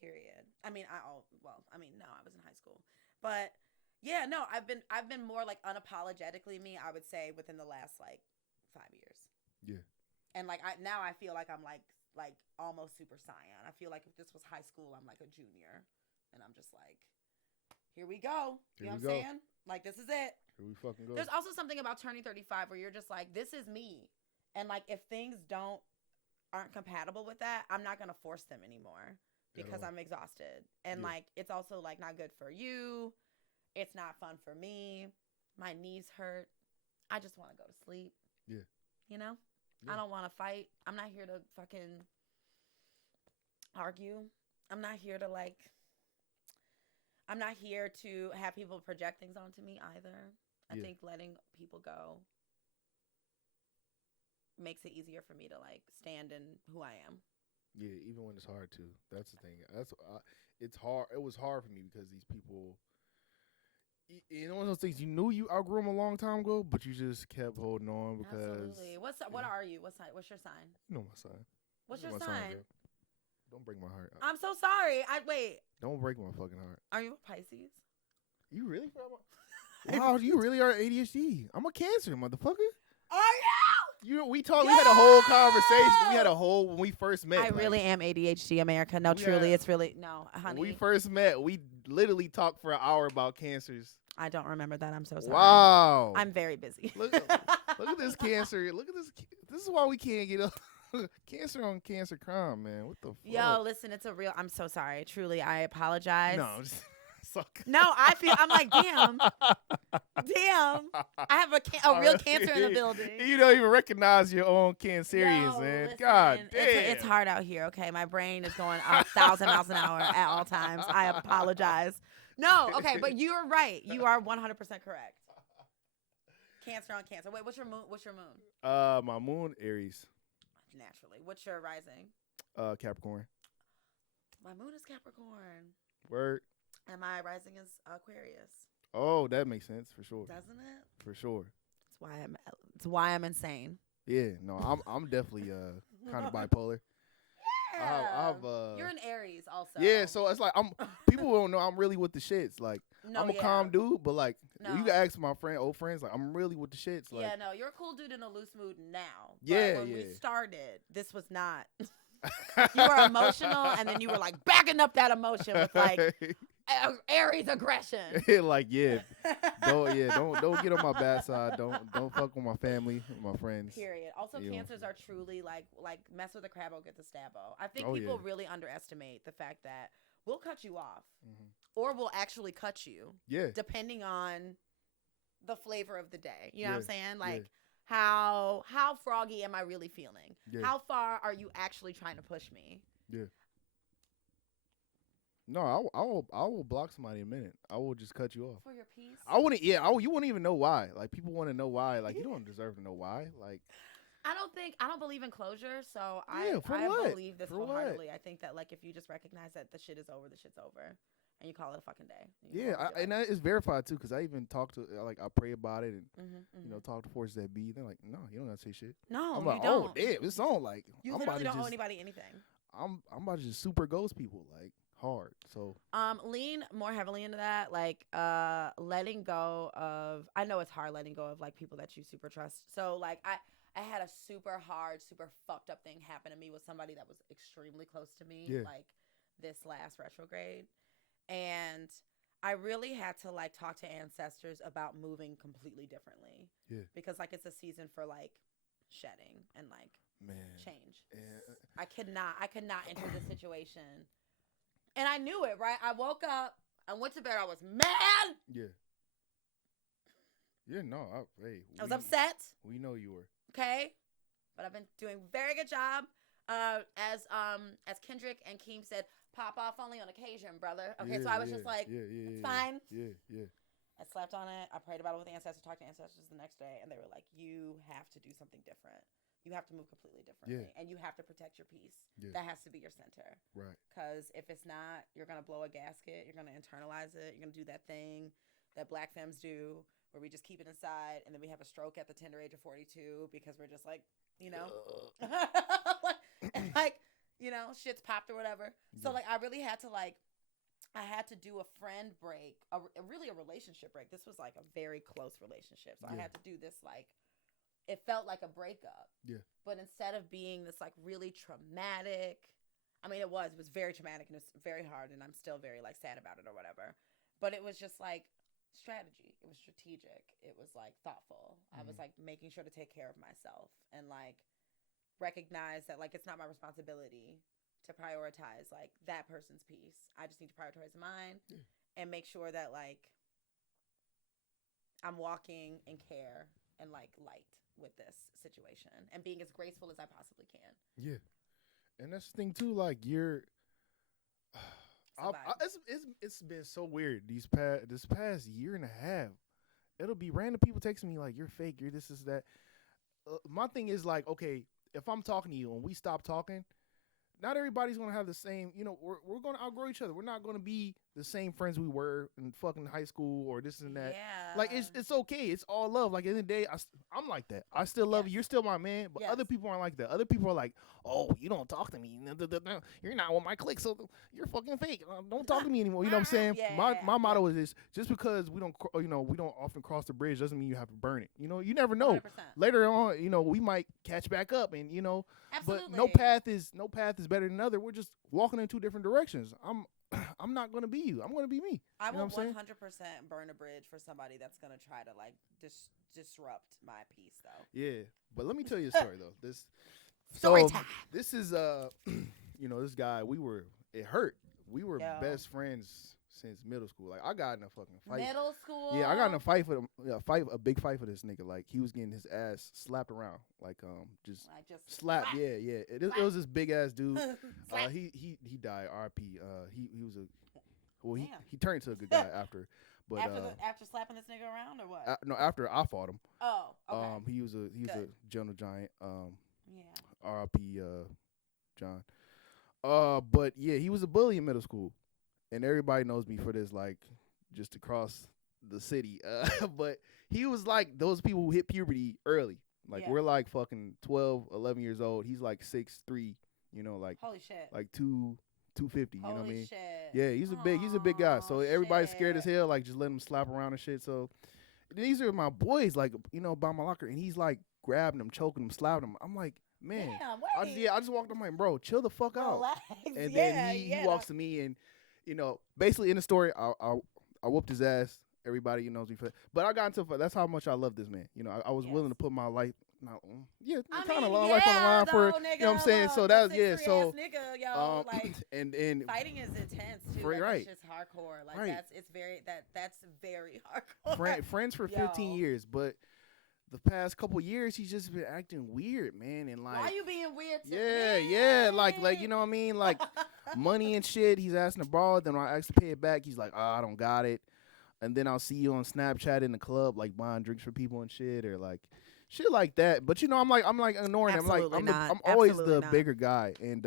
Period. I mean, no, I was in high school, but yeah, no, I've been more like unapologetically me. I would say within the last like 5 years. Yeah. And like now I feel like I'm like almost super saiyan. I feel like if this was high school, I'm like a junior, and I'm just like, here we go. You know what I'm saying? Like this is it. Here we fucking go. There's also something about turning 35 where you're just like, this is me, and like if things aren't compatible with that, I'm not gonna force them anymore. Because I'm exhausted. And like it's also like not good for you. It's not fun for me. My knees hurt. I just want to go to sleep. Yeah. You know? Yeah. I don't want to fight. I'm not here to fucking argue. I'm not here to have people project things onto me either. I think letting people go makes it easier for me to like stand in who I am. Yeah, even when it's hard too. That's the thing. It's hard. It was hard for me because these people. You know, one of those things you knew you outgrew them a long time ago, but you just kept holding on because. Absolutely. What are you? What's your sign? You know my sign. What's your sign? Don't break my heart. I'm so sorry. Wait. Don't break my fucking heart. Are you a Pisces? You really? Wow, you really are ADHD. I'm a Cancer, motherfucker. Are you? We talked. We had a whole conversation. When we first met. I really am ADHD, America. No, truly, it's really no, honey. When we first met, we literally talked for an hour about cancers. I don't remember that. I'm so sorry. Wow. I'm very busy. Look at this cancer. Look at this. This is why we can't get up. Cancer on cancer crime, man. What the fuck? Yo, listen, it's a real. I'm so sorry. Truly, I apologize. No. Suck. No, I'm like, damn. I have a real cancer in the building. You don't even recognize your own Cancerians, man. Listen, God damn. It's hard out here, okay? My brain is going 1,000 miles an hour at all times. I apologize. No, okay, but you're right. You are 100% correct. Cancer on cancer. Wait, what's your moon? My moon, Aries. Naturally. What's your rising? Capricorn. My moon is Capricorn. Word. And my rising is Aquarius. Oh, that makes sense for sure. Doesn't it? For sure. It's why I'm insane. Yeah, no, I'm definitely kind of bipolar. Yeah. You're an Aries also. Yeah, so it's like people don't know I'm really with the shits. Like I'm a calm dude, but like you can ask my old friends, like I'm really with the shits. Like, yeah, no, you're a cool dude in a loose mood now. Yeah, but when we started, this was not. You were emotional, and then you were like backing up that emotion with like Aries aggression. Like don't get on my bad side. Don't fuck with my family, my friends. Period. Also, cancers are truly like mess with a crabbo, get the stabbo. I think people really underestimate the fact that we'll cut you off, or we'll actually cut you. Yeah. Depending on the flavor of the day. You know what I'm saying? Like. How froggy am I really feeling? Yeah. How far are you actually trying to push me? Yeah. No, I will block somebody in a minute. I will just cut you off. For your peace? I wouldn't. Yeah. You wouldn't even know why. Like people want to know why. Like you don't deserve to know why. Like. I don't believe in closure, so I believe this wholeheartedly. I think that like if you just recognize that the shit is over, the shit's over. And you call it a fucking day. And that is verified too, because I even talk to I pray about it and talk to forces that be. They're like, no, you don't gotta say shit. No, I'm like, you don't. Oh damn, it's on. Like you literally don't owe anybody anything. I'm about to just super ghost people like hard. So lean more heavily into that, like letting go of. I know it's hard letting go of like people that you super trust. So like I had a super hard, super fucked up thing happen to me with somebody that was extremely close to me, like this last retrograde. And I really had to like talk to ancestors about moving completely differently. Yeah. Because like it's a season for like shedding and like change. I could not enter the situation. And I knew it, right? I woke up, I went to bed, I was mad. Yeah. Yeah, no, I was upset. We know you were. Okay? But I've been doing a very good job. As Kendrick and Keem said, pop off only on occasion, brother. Okay, so I was just like, it's fine. Yeah. I slept on it. I prayed about it with ancestors, talked to ancestors the next day, and they were like, you have to do something different. You have to move completely differently. And you have to protect your peace. That has to be your center. Right. Because if it's not, you're going to blow a gasket. You're going to internalize it. You're going to do that thing that black femmes do where we just keep it inside and then we have a stroke at the tender age of 42 because we're just like, you know, like, you know, shit's popped or whatever. So like I really had to like, I had to do a friend break, really a relationship break. This was like a very close relationship. So I had to do this like, it felt like a breakup. Yeah. But instead of being this like really traumatic, I mean, it was very traumatic and it's very hard and I'm still very like sad about it or whatever. But it was just like strategy. It was strategic. It was like thoughtful. I was like making sure to take care of myself and like recognize that like it's not my responsibility to prioritize like that person's peace. I just need to prioritize mine and make sure that like I'm walking in care and like light with this situation and being as graceful as I possibly can. Yeah. And that's the thing too, like you're it's been so weird this past year and a half. It'll be random people texting me like, you're fake, you're this is that. My thing is like, okay, if I'm talking to you and we stop talking, not everybody's gonna have the same, you know, we're gonna outgrow each other. We're not gonna be the same friends we were in fucking high school or this and that. Yeah. Like it's okay. It's all love. Like at the end of the day, I'm like that. I still love you. You're still my man. But other people aren't like that. Other people are like, oh, you don't talk to me. You're not on my clique, so you're fucking fake. Don't talk to me anymore. You know what I'm saying? My motto is this: just because we don't often cross the bridge doesn't mean you have to burn it. You know, you never know. 100%. Later on, you know, we might catch back up, and you know, absolutely. But no path is better than another. We're just walking in two different directions. I'm not going to be you. I'm going to be me. I will 100% burn a bridge for somebody that's going to try to like disrupt my peace though. Yeah. But let me tell you a story though. This is you know, this guy, it hurt. We were best friends since middle school. Like I got in a fucking fight. Middle school? Yeah, I got in a fight with him. A big fight for this nigga. Like he was getting his ass slapped around. Like just slapped. Slap. Yeah. It was this big ass dude. He died. R.I.P. He was he turned into a good guy after. But after slapping this nigga around or what? No, after I fought him. Oh, okay. He was a gentle giant. R.I.P. John. But yeah, he was a bully in middle school. And everybody knows me for this, like, just across the city. But he was like those people who hit puberty early. Like, we're like fucking 12, 11 years old. He's like 6'3", you know, like, holy shit, like 250, you know what I mean? Shit. Yeah, he's a big guy. So everybody's scared as hell, like, just letting him slap around and shit. So these are my boys, like, you know, by my locker. And he's like grabbing him, choking him, slapping him. I'm like, man. Damn, I just walked up, I'm like, bro, chill the fuck out. Relax. And then he walks to me and, you know, basically in the story, I whooped his ass. Everybody knows me for that. But I got into that's how much I love this man. You know, I was willing to put my life, life on the line for, you know what I'm saying? So that was, so. Nigga, yo, like, and fighting is intense, too. Right. Like, it's just hardcore. Like, that's very hardcore. Friends for 15 years, but the past couple years, he's just been acting weird, man. And like, why you being weird to me? Yeah, like you know what I mean? Like money and shit. He's asking to borrow it. Then when I ask to pay it back, he's like, oh, I don't got it. And then I'll see you on Snapchat in the club, like buying drinks for people and shit, or like shit like that. But you know, I'm like ignoring him. I'm always the bigger guy, and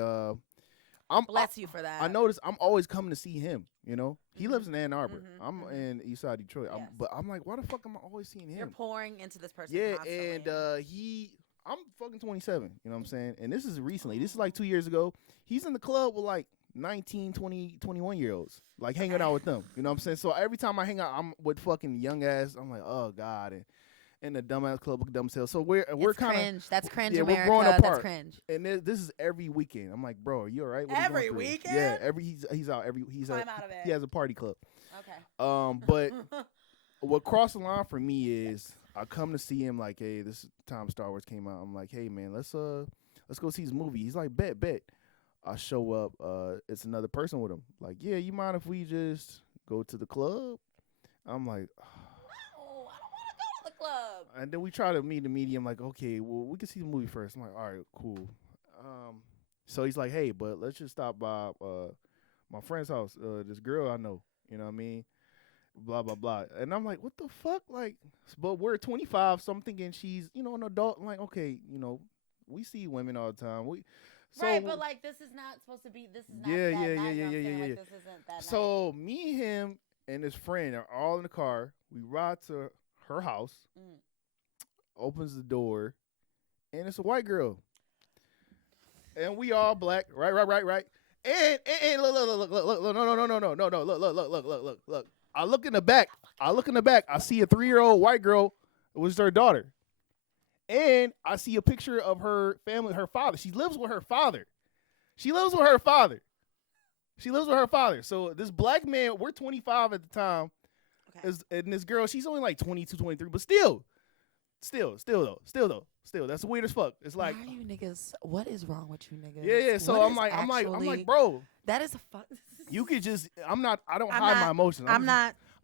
bless you for that. I notice I'm always coming to see him. You know, he lives in Ann Arbor. I'm in Eastside Detroit. Yes. But I'm like, why the fuck am I always seeing him? You're pouring into this person. Yeah, constantly. And I'm fucking 27. You know what I'm saying? And this is recently. This is like 2 years ago. He's in the club with like 19, 20, 21-year-olds, like hanging out with them. You know what I'm saying? So every time I hang out, I'm with fucking young ass. I'm like, oh God. in the dumbass club with themselves. So we're kind of cringe. That's cringe, yeah, America. we're growing apart. That's cringe. And this is every weekend. I'm like, bro, are you all right? What are you Every going through? weekend? Yeah, he's out every Climb out of it. he has a party club. Okay. But what crossed the line for me is I come to see him like, hey, this time Star Wars came out. I'm like, hey man, let's go see this movie. He's like, bet. I show up, it's another person with him. Like, yeah, you mind if we just go to the club? I'm like, no, I don't want to go to the club. And then we try to meet the medium, like, okay, well, we can see the movie first. I'm like, all right, cool. So he's like, hey, but let's just stop by my friend's house. This girl I know, you know what I mean? Blah, blah, blah. And I'm like, what the fuck? Like, but we're 25, so I'm thinking she's, an adult. I'm like, okay, we see women all the time. So, right, but like this is not supposed to be. This is not yeah. Like, this isn't that so me, him, and his friend are all in the car. We ride to her house. Opens the door, and it's a white girl. And we all black, right. And look, no. I look in the back. I see a 3-year-old white girl. It was her daughter. And I see a picture of her family, her father. She lives with her father. So this black man, we're 25 at the time. Okay. And this girl, she's only like 22, 23, but still, that's weird as fuck. It's like, why are you niggas? What is wrong with you niggas? Yeah. So I'm like, bro, that is a fuck. You could just, I don't hide my emotions.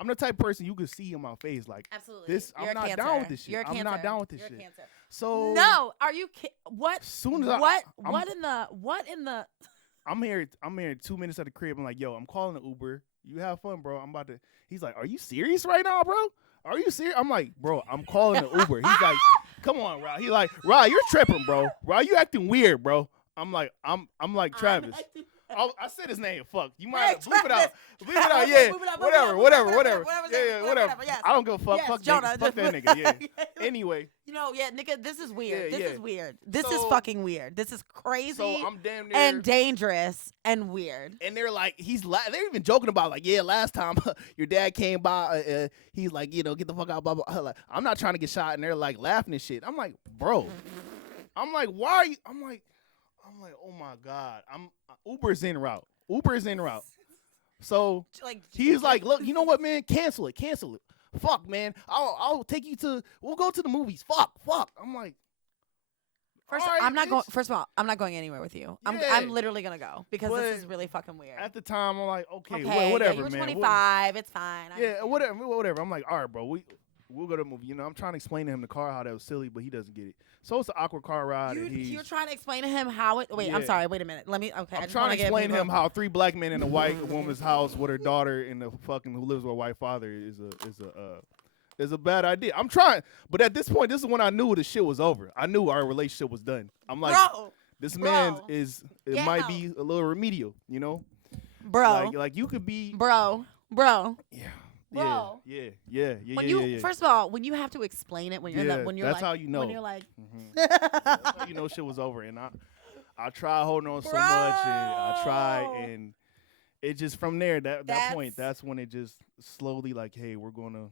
I'm the type of person you could see in my face, like, absolutely. This, I'm not down with this shit. I'm not down with this shit. Cancer. So no, are you? What? Soon as what in the? I'm here 2 minutes at the crib. I'm like, yo, I'm calling an Uber. You have fun, bro. I'm about to. He's like, are you serious right now, bro? Are you serious? I'm like, bro, I'm calling an Uber. He's like, come on, Rod. He like, Rod, you're tripping, bro. Rod, you acting weird, bro. I'm like, I'm like Travis. I said his name. Fuck. You might have bleep it out. Bleep it out. Yeah. Whatever. Yeah. Whatever. Yes. I don't give a fuck. Yes, fuck Jonah. nigga. Fuck that nigga. Yeah. Anyway. Nigga, this is weird. Yeah, this is weird. This is fucking weird. This is crazy. So I'm damn near and dangerous and weird. And they're like, they're even joking about like, yeah, last time your dad came by, he's like, get the fuck out, blah blah. Like, I'm not trying to get shot, and they're like laughing and shit. I'm like, bro. I'm like, why are you? I'm like, oh my god. Uber's en route. So he's like, look, you know what, man? Cancel it. Fuck, man. I'll take you we'll go to the movies. Fuck. I'm like, First of all, I'm not going anywhere with you. I'm literally gonna go because this is really fucking weird. At the time, I'm like, okay, yeah, whatever, you were man. 25. It's fine. Whatever. I'm like, all right, bro. We'll go to the movie. I'm trying to explain to him the car how that was silly, but he doesn't get it. So it's an awkward car ride. You're trying to explain to him how it. Wait, yeah. I'm sorry. Wait a minute. Let me. Okay. I'm trying to explain to him how 3 black men in a white woman's house with her daughter and the fucking who lives with a white father is a bad idea. I'm trying, but at this point, this is when I knew the shit was over. I knew our relationship was done. I'm like, this man might be a little remedial, bro. Like you could be, bro. Yeah. Bro. Yeah. First of all, when you have to explain it, when you're that's how you know. When you're like, that's how you know shit was over. And I tried holding on so much, and I tried, and it just from there that point, that's when it just slowly like, hey, we're going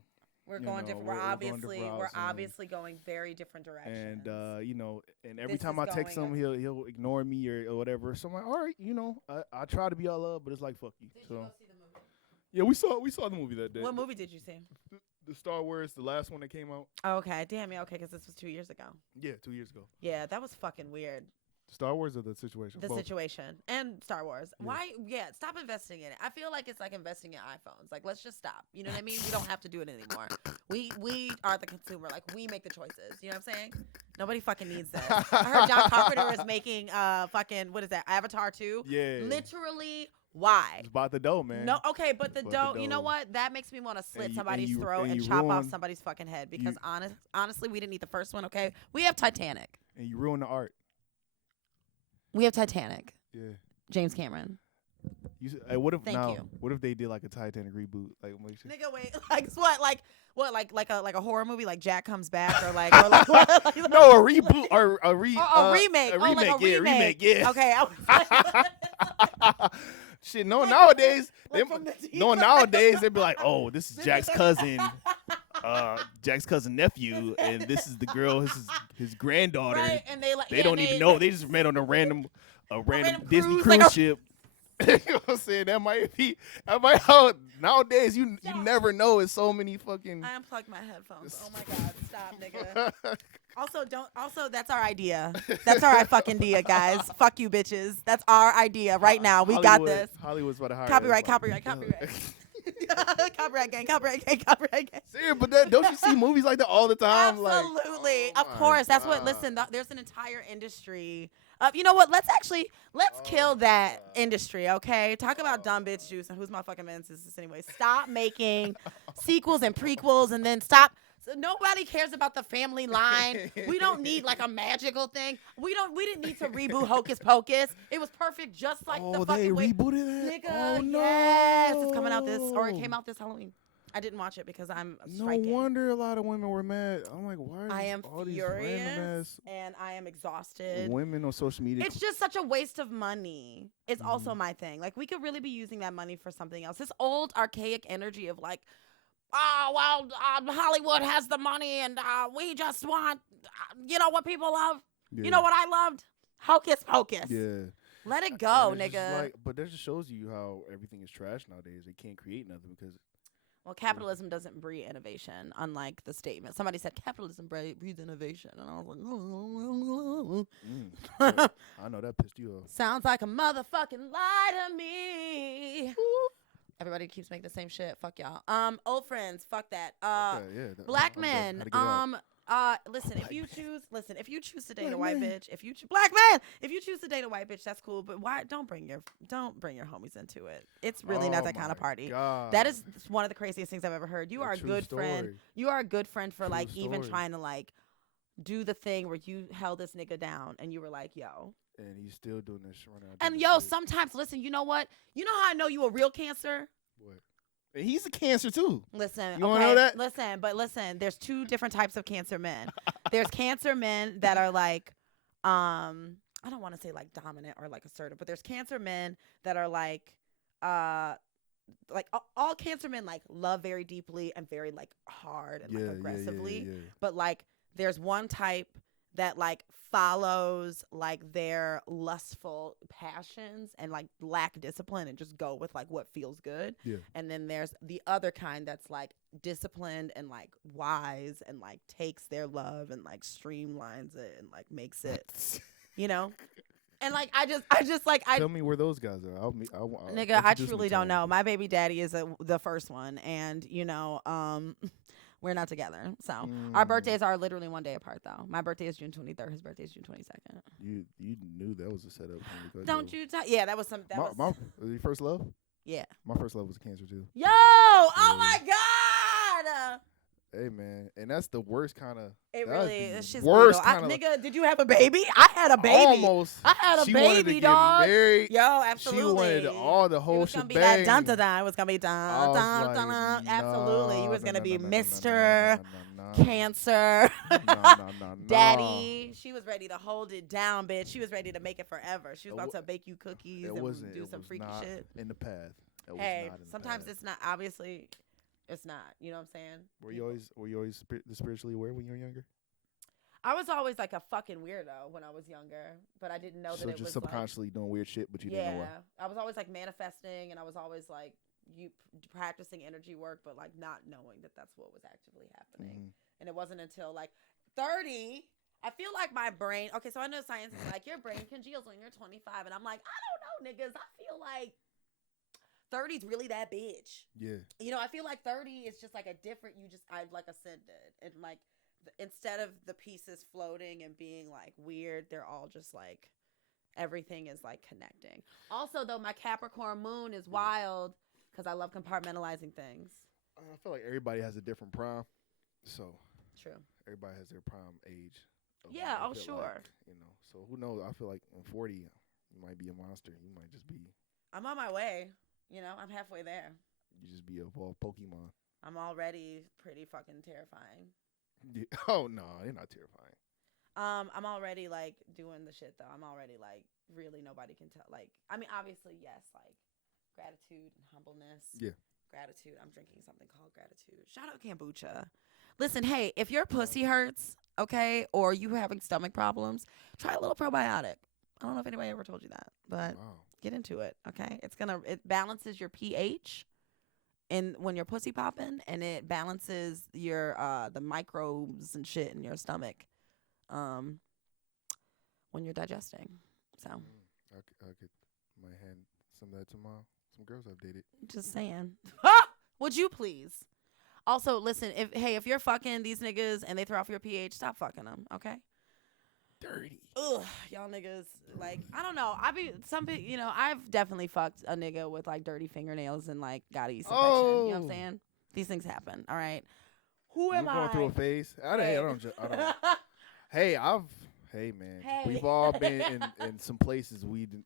different. We're obviously going very different directions. And and every time I text him, he'll ignore me or whatever. So I'm like, all right, I try to be all love, but it's like fuck you. Did you go see the movie? Yeah, we saw the movie that day. What movie did you see? The Star Wars, the last one that came out. Oh, okay, damn yeah, okay, because this was 2 years ago. Yeah, 2 years ago. Yeah, that was fucking weird. Star Wars or the situation? The Both. situation and Star Wars. Yeah. Why? Yeah, stop investing in it. I feel like it's like investing in iPhones. Like, let's just stop. You know what I mean? We don't have to do it anymore. We are the consumer. Like, we make the choices. You know what I'm saying? Nobody fucking needs this. I heard John Carpenter is making fucking what is that? Avatar 2. Yeah. Literally. Why? It's about the dough, man. No, okay, but the dough, you know what? That makes me want to slit somebody's throat and chop off somebody's fucking head because honestly, we didn't need the first one, okay? We have Titanic. And you ruin the art. We have Titanic. Yeah. James Cameron. What if they did like a Titanic reboot? Like, nigga, wait, like a horror movie, like Jack Comes Back, or like what? No, a reboot or a remake. Like a remake. Yeah. Okay. Shit, nowadays they'd be like, oh, this is Jack's cousin. Jack's cousin nephew, and this is the girl, this is his granddaughter. Right, and they don't even know. They just met on a random Disney cruise like ship. You know what I'm saying? That might nowadays you never know. It's so many fucking. I unplugged my headphones. Oh my god, stop, nigga. Also, that's our idea. That's our fucking idea, guys. Fuck you, bitches. That's our idea right now. We got this. Hollywood's about to hire Copyright. Copyright Copyright gang. Serious, but don't you see movies like that all the time? Absolutely. Like, Of course. That's what, listen, there's an entire industry. You know what? Let's kill that industry, okay? Talk about dumb bitch juice and whose motherfucking man's is this anyway. Stop making sequels and prequels and then stop. So nobody cares about the family line. We don't need like a magical thing. We didn't need to reboot Hocus Pocus. It was perfect just like the fucking way. Rebooted it? Nigga, Oh, no. yes. It's coming out it came out this Halloween. I didn't watch it because I'm striking. No wonder a lot of women were mad. I'm like, why I am all furious these random ass and I am exhausted. women on social media? It's just such a waste of money. It's also my thing. Like, we could really be using that money for something else. This old archaic energy of like, oh, well, Hollywood has the money and we just want, you know what people love? Yeah. You know what I loved? Hocus Pocus. Yeah. Let it go, And it's just nigga. like, but that just shows you how everything is trash nowadays. They can't create nothing because. Well, capitalism doesn't breed innovation, unlike the statement. Somebody said capitalism breeds innovation, and I was like, I know that pissed you off. sounds like a motherfucking lie to me. Everybody keeps making the same shit. Fuck y'all. Old friends. Fuck that. Okay, yeah, Black I'm men. glad to get Listen, Black if you choose to date a Black white man. bitch, if you choose to date a white bitch, that's cool. But why don't bring your homies into it? It's really not that kind of party. God. That is one of the craziest things I've ever heard. You A are a true good friend. story. You are a good friend for True like even story. trying to like do the thing where you held this nigga down and you were like, yo. And he's still doing this running out. And yo, sometimes listen, you know what? You know how I know you a real Cancer? What? And he's a Cancer too. Listen, You wanna know that? Listen, there's two different types of Cancer men. There's Cancer men that are like, I don't want to say like dominant or like assertive, but there's Cancer men that are like all Cancer men like love very deeply and very like hard and like aggressively. Yeah. But like there's one type that like follows like their lustful passions and like lack discipline and just go with like what feels good. Yeah. And then there's the other kind that's like disciplined and like wise and like takes their love and like streamlines it and like makes it, you know? And like I just like Tell me where those guys are. I'll nigga, I introduce me truly to don't them. know. My baby daddy is the first one, and you know, we're not together. So our birthdays are literally one day apart, though. My birthday is June 23rd. His birthday is June 22nd. You knew that was a setup. Don't you? Yeah, that was some. That was your first love? yeah. My first love was Cancer too. Yo! Oh my God! Hey man, and that's the worst kind of. It really is. Shit's Worst brutal. kind of. Nigga, did you have a baby? I had a baby. Almost. I had a She wanted to baby, get dog. married. Yo, absolutely. She wanted all the whole It was gonna shebang. be that dun dun dun. It was gonna be dun dun like, dun. Absolutely. You was gonna be Mr. No, Cancer. no. Daddy. She was ready to hold it down, bitch. She was ready to make it forever. She was It about to bake you cookies It and wasn't. do It some was freaky not shit. in the path. It was Hey, not in the sometimes path. it's not. Obviously, it's not. You know what I'm saying? Were you always spiritually aware when you were younger? I was always like a fucking weirdo when I was younger, but I didn't know So that it just was like, subconsciously doing weird shit, but you yeah. didn't know why. I was always like manifesting, and I was always like practicing energy work, but like not knowing that that's what was actively happening. And it wasn't until like 30. I feel like my brain. Okay, so I know science is like your brain congeals when you're 25, and I'm like, I don't know, niggas. I feel like 30's really that bitch. Yeah. You know, I feel like 30 is just like a different. I've like ascended, and like instead of the pieces floating and being like weird, they're all just like everything is like connecting. Also, though, my Capricorn moon is wild because I love compartmentalizing things. I feel like everybody has a different prime, so True. everybody has their prime age. of Yeah, what oh, they feel sure. like, you know, so who knows? I feel like in 40, you might be a monster. You might just be. I'm on my way. You know, I'm halfway there. You just be a evolved Pokemon. I'm already pretty fucking terrifying. Yeah. Oh no, you're not terrifying. I'm already like doing the shit though. I'm already like really nobody can tell. Like, I mean, obviously, yes, like gratitude and humbleness. Yeah. Gratitude. I'm drinking something called gratitude. Shout out kombucha. Listen, hey, if your pussy hurts, okay, or you having stomach problems, try a little probiotic. I don't know if anybody ever told you that, but Wow. get into it, okay? It balances your pH and when you're pussy popping, and it balances your the microbes and shit in your stomach um when you're digesting. So, I could might hand some of that to some girls I've dated. just saying. Would you please? Also, listen, if you're fucking these niggas and they throw off your pH, stop fucking them, okay? Dirty. Ugh, y'all niggas, like, I don't know. I've definitely fucked a nigga with like dirty fingernails and like got a yeast infection. You know what I'm saying? These things happen. All right. Who am You're I? going through a phase. I don't. Hey, Hey, man. Hey. We've all been in some places we didn't.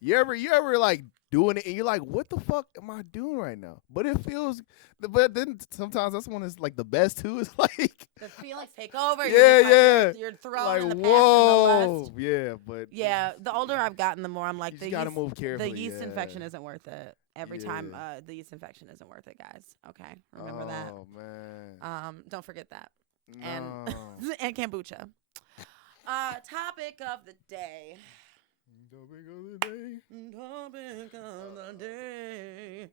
You ever like doing it and you're like, what the fuck am I doing right now? But it feels. But then sometimes that's when it's like the best too. It's like the feelings take over. You're thrown like in the past whoa, and the lust. yeah. But yeah, the older I've gotten, the more I'm like, you just gotta move carefully. The yeast infection isn't worth it. Every time, the yeast infection isn't worth it, guys. Okay, remember that. Oh man. Don't forget that. No. And kombucha. Topic of the day. Topic of the day. Topic of the day.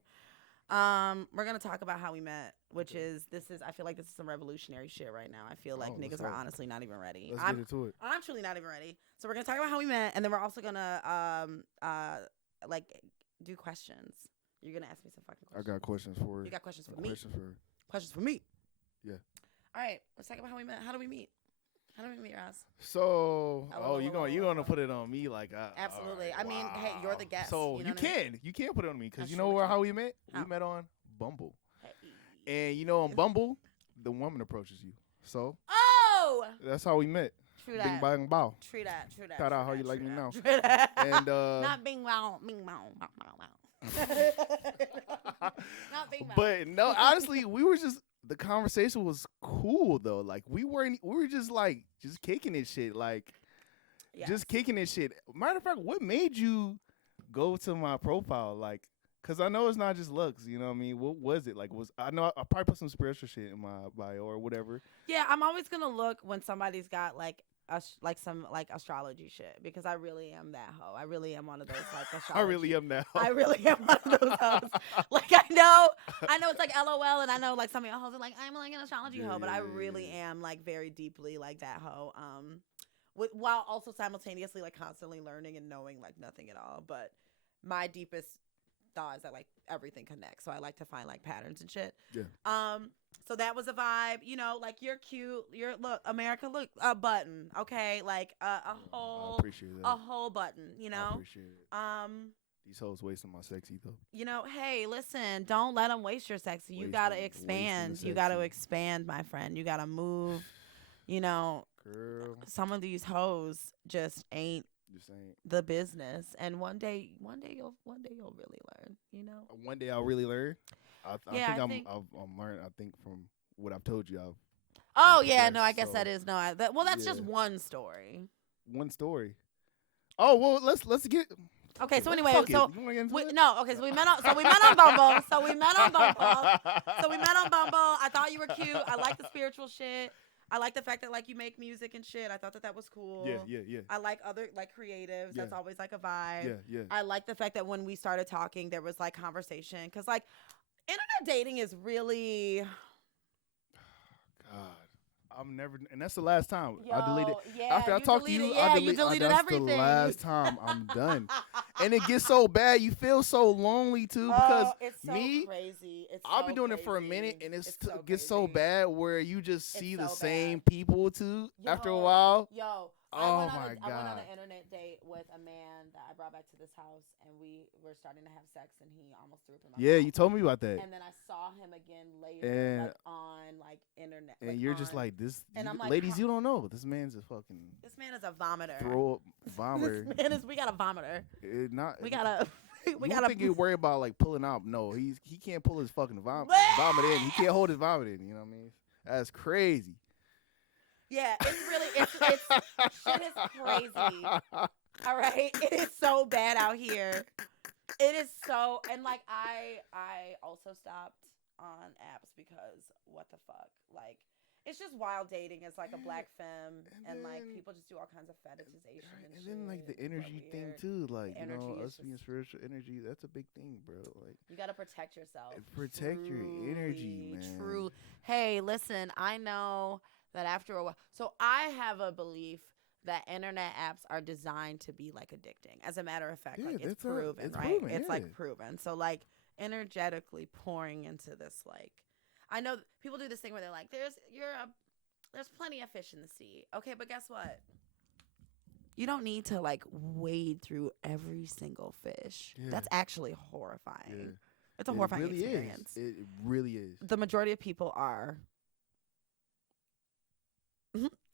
We're gonna talk about how we met, which is I feel like this is some revolutionary shit right now. I feel like niggas are honestly not even ready. Let's get into it. I'm truly not even ready. So we're gonna talk about how we met, and then we're also gonna like do questions. You're gonna ask me some fucking questions. I got questions for you. You got questions for me? Questions for me. Yeah. All right. Let's talk about how we met. How do we meet? How do we meet, Rahs? So, you're gonna put it on me like absolutely. Right, I mean, hey, you're the guest. So you can put it on me because you know how we met. How? We met on Bumble, hey. and on Bumble, the woman approaches you. So that's how we met. True that. Bing bang bow. True that. Shout out how you like me now. True that. And not bing wow, bing wow. Not bing wow. But no, honestly, we were just. The conversation was cool though. Like we were just like just kicking it shit. Like just kicking it shit. Matter of fact, what made you go to my profile? Like, cause I know it's not just looks. You know what I mean? What was it? Like, I know I probably put some spiritual shit in my bio or whatever. Yeah, I'm always gonna look when somebody's got like some like astrology shit because I really am that hoe. I really am one of those like astrology. I really am that hoe. I really am one of those hoes. Like I know it's like LOL, and I know like some of y'all hoes are like I'm like an astrology hoe, but I really am like very deeply like that hoe. While also simultaneously like constantly learning and knowing like nothing at all. But my deepest thought is that like everything connects, so I like to find like patterns and shit. Yeah. So that was a vibe, like you're cute. Look, America, look, a button, okay, like a whole, I appreciate that. a whole button, I appreciate it. These hoes wasting my sexy though. Hey, listen, don't let them waste your sexy. You gotta expand. You gotta expand, my friend. You gotta move. Girl. Some of these hoes just ain't the business, and one day you'll really learn. One day I'll really learn. I think I'm learning. I think from what I've told you, I guess that is that's just one story. One story. Oh well, let's get. Okay, so anyway, so we met on Bumble. So we met on Bumble. I thought you were cute. I like the spiritual shit. I like the fact that like you make music and shit. I thought that was cool. Yeah. I like other like creatives. Yeah. That's always like a vibe. Yeah. I like the fact that when we started talking, there was like conversation because like internet dating is really. God, I'm never, and that's the last time I deleted. Yeah, after I talked to you, you deleted everything. That's the last time I'm done. And it gets so bad, you feel so lonely too because it's so crazy. I've been doing it for a minute, and it gets so bad where you just see the same people too after a while. I went on an internet date with a man that I brought back to this house, and we were starting to have sex, and he almost threw up in my mouth. You told me about that. And then I saw him again later, like on like internet. And like, you're just like this. And I'm like, ladies, you don't know. This man's a fucking. This man is a vomiter. Throw up vomiter. We got a vomiter. We gotta think you worry about like pulling out. No, he can't pull his fucking vomit in. He can't hold his vomit in. You know what I mean? That's crazy. Yeah, it's shit is crazy. All right, it is so bad out here. It is so, and like I also stopped on apps because what the fuck, like it's just wild dating as like a Yeah, black femme, and like then people just do all kinds of fetishization and and shit. then like the It's like energy thing weird. too, like The energy is us being just spiritual energy, that's a big thing, bro. Like you gotta protect yourself. protect your energy, man. True. Hey, listen, I know that after a while, so I have a belief that internet apps are designed to be like addicting. As a matter of fact, Yeah, like it's that's proven, it's right? proven. It's Yeah, like proven. So like energetically pouring into this, like I know people do this thing where they're like, there's plenty of fish in the sea. Okay, but guess what? You don't need to like wade through every single fish. yeah, That's actually horrifying. yeah. It's a It horrifying really experience. is. It really is. The majority of people are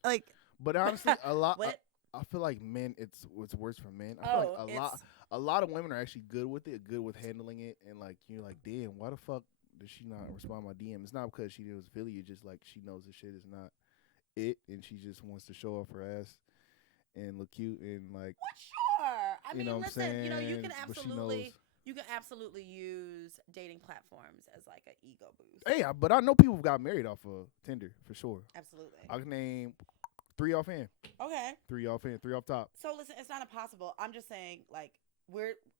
like, But honestly, a lot. what? I feel like men, it's worse for men. I feel Oh, like it's a lot of women are actually good with it, good with handling it, and like you're like, damn, why the fuck does she not respond to my DM? It's not because she was Philly. It's just like she knows the shit is not it, and she just wants to show off her ass and look cute and like, well, sure. I mean, know what I'm listen, you know, saying? But she knows. you can absolutely use dating platforms as like an ego boost. Hey, but I know people who got married off of Tinder for sure. Absolutely. I can name 3 offhand, Okay. 3 offhand, 3 off top. So listen, it's not impossible. I'm just saying, like,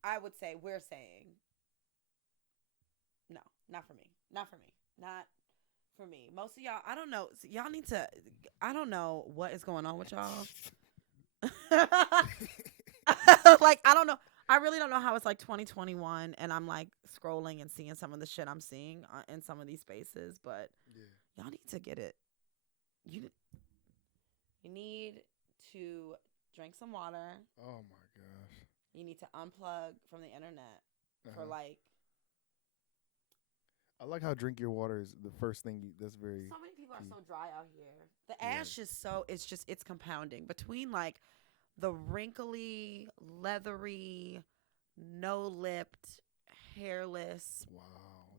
I would say we're saying, no, not for me, not for me, not for me. Most of y'all, I don't know. Y'all need to. I don't know what is going on with y'all. Like, I don't know. I really don't know how it's like 2021 and I'm like scrolling and seeing some of the shit I'm seeing in some of these spaces, but Yeah. y'all need to get it. You need to drink some water. Oh my gosh. You need to unplug from the internet for like. I like how drink your water is the first thing. That's very. So many people key. are so dry out here. The Yeah. ash is so. It's compounding between like the wrinkly, leathery, no-lipped, hairless. Wow.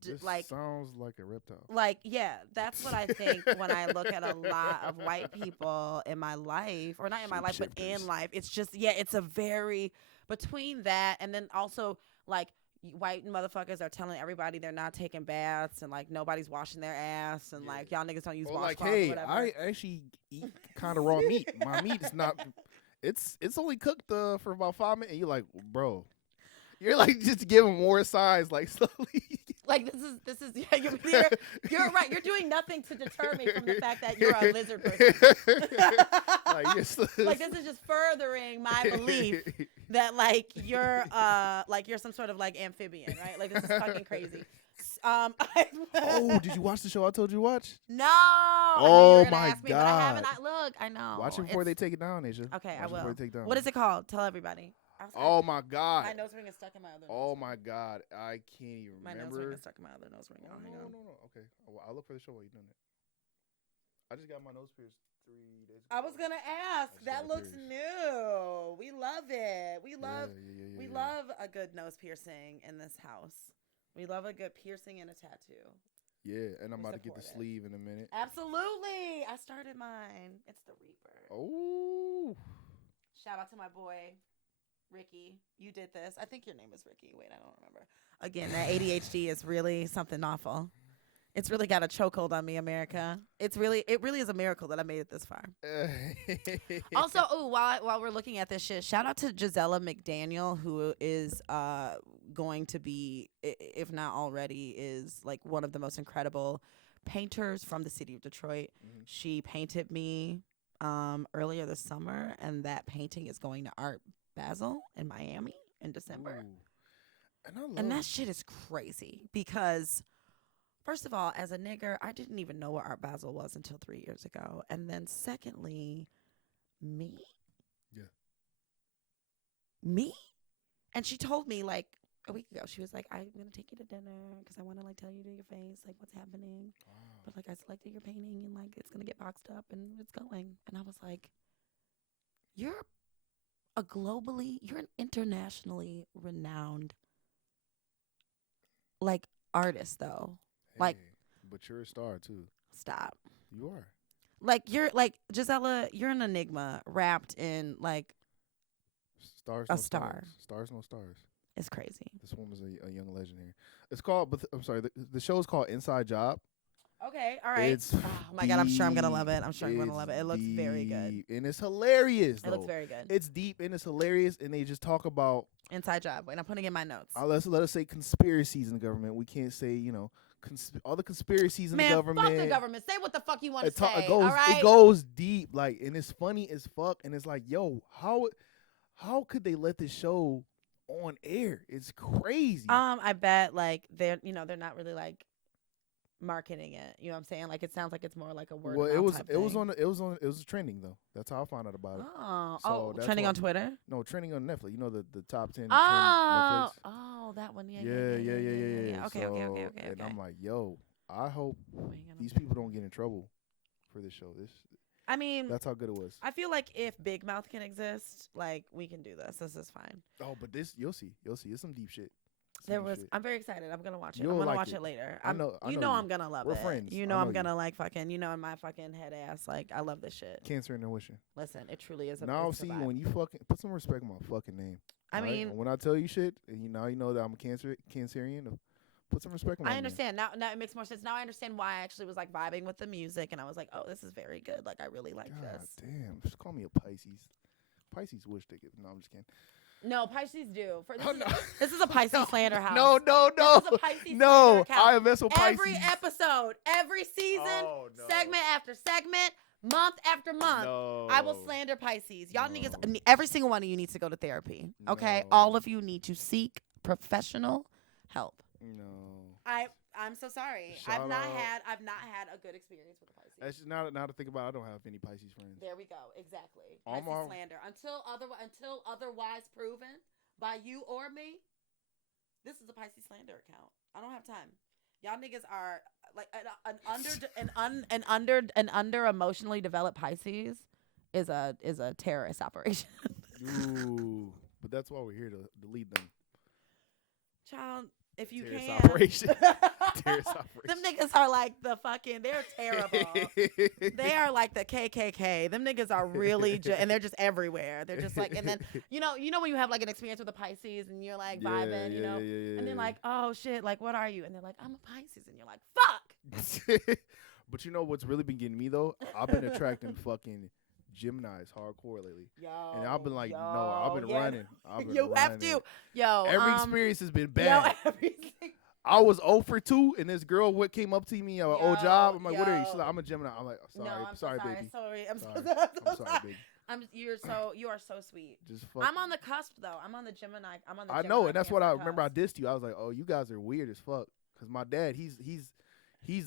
This like sounds like a reptile. Like, yeah, that's what I think when I look at a lot of white people in my life, or not in my life, but in life. It's just, yeah, it's a very, between that and then also, like, white motherfuckers are telling everybody they're not taking baths and, like, nobody's washing their ass and, like, y'all niggas don't use washcloths like, hey, or whatever. I actually eat kind of raw meat. My meat is not, it's only cooked for about 5 minutes. And you're like, bro, you're like just giving more signs, like, slowly. Like this is yeah, you're right. You're doing nothing to deter me from the fact that you're a lizard person. Like this is just furthering my belief that like you're some sort of like amphibian, right? Like this is fucking crazy. Oh, did you watch the show I told you to watch? No. Oh my ask me, God! but I haven't. Look, I know. Watch it before they take it down, Asia. Okay, I Watch it will. before they take it down. What is it called? Tell everybody. Oh my God! My nose ring is stuck in my other nose. Oh my God! I can't even My remember. nose ring is stuck in my other nose ring. No, Hang on. no. Okay, I'll look for the show while you're doing it. I just got my nose pierced 3 days ago. I was gonna ask. That looks new. We love it. We love a good nose piercing in this house. We love a good piercing and a tattoo. Yeah, and I'm about to get the sleeve in a minute. Absolutely. I started mine. It's the Reaper. Oh. Shout out to my boy, Ricky. You did this. I think your name is Ricky. Wait, I don't remember. Again, that ADHD is really something awful. It's really got a chokehold on me, America. It really is a miracle that I made it this far. Also, while we're looking at this shit, shout out to Gisela McDaniel, who is going to be, if not already, is like one of the most incredible painters from the city of Detroit. Mm-hmm. She painted me earlier this summer, and that painting is going to Art Basel in Miami in December. And that shit is crazy because, first of all, as a nigger, I didn't even know what Art Basel was until 3 years ago. And then secondly, me? Yeah. Me? And she told me like a week ago, she was like, I'm going to take you to dinner because I want to like tell you to your face like what's happening. Wow. But like I selected your painting and like it's going to get boxed up and it's going. And I was like, you're an internationally renowned like artist though. Hey, like, but you're a star too. Stop. You are. Like you're like Gisela. You're an enigma wrapped in like stars. A star. Stars, no stars. It's crazy. This woman's a young legend here. It's called. But I'm sorry. The show is called Inside Job. Okay, all right. It's Oh my god, I'm sure I'm gonna love it. I'm sure I'm gonna love it. It looks very good. And it's hilarious. It looks very good. It's deep and it's hilarious, and they just talk about inside job. Wait, I'm putting in my notes. let us say conspiracies in the government. We can't say all the conspiracies in the government. Fuck the government. Say what the fuck you want to say. It goes deep, like, and it's funny as fuck. And it's like, yo, how could they let this show on air? It's crazy. I bet like they're not really like marketing it. You know what I'm saying? Like it sounds like it's more like a word. Well, it was trending though. That's how I found out about it. Trending on Twitter? No, trending on Netflix. You know the top 10. Oh, Netflix. That one. Yeah. Okay. And I'm like, yo, I hope these people don't get in trouble for this show. I mean, that's how good it was. I feel like if Big Mouth can exist, like we can do this. This is fine. Oh, but this you'll see. It's some deep shit. I'm very excited. I'm gonna watch it. You'll I'm gonna watch it later. I know I'm gonna love it. We're friends. You know I'm gonna like fucking. You know in my fucking head ass like I love this shit. Cancer intuition. Listen, it truly is. Now see when you fucking put some respect on my fucking name. I mean, when I tell you shit, and you know that I'm a Cancerian. Put some respect on my name. I understand now. Now it makes more sense. Now I understand why I actually was like vibing with the music, and I was like, oh, this is very good. Like I really like this. Damn, just call me a Pisces. Pisces wish they could. No, I'm just kidding. No, Pisces do. This is a Pisces slander house. No. This is a Pisces slander account. I mess with Pisces. Every episode, every season, segment after segment, month after month, I will slander Pisces. Y'all niggas, every single one of you needs to go to therapy. Okay, all of you need to seek professional help. No. I'm so sorry. I've not had a good experience with a Pisces. That's just now to think about it, I don't have any Pisces friends. There we go. Exactly. Pisces slander. Until otherwise proven by you or me, this is a Pisces slander account. I don't have time. Y'all niggas are like an under emotionally developed Pisces is a terrorist operation. Ooh, but that's why we're here to lead them. Child, if you terrorist can. Operation. Terrorist operation. Them niggas are like the fucking, they're terrible. They are like the KKK. Them niggas are really, and they're just everywhere. They're just like, and then, you know when you have like an experience with a Pisces and you're like vibing, and they're like, oh shit, like what are you? And they're like, I'm a Pisces. And you're like, fuck. But you know what's really been getting me though? I've been attracting fucking Gemini's hardcore lately. And I've been like, I've been running. Have to. Every experience has been bad. I was 0 for 2, and this girl came up to me at my old job. I'm like, what are you? She's like, I'm a Gemini. I'm like, sorry, baby. I'm sorry, baby. You are so sweet. I'm on the cusp though. I'm on the Gemini. I know, and that's what I remember. I dissed you. I was like, oh, you guys are weird as fuck. Cause my dad, he's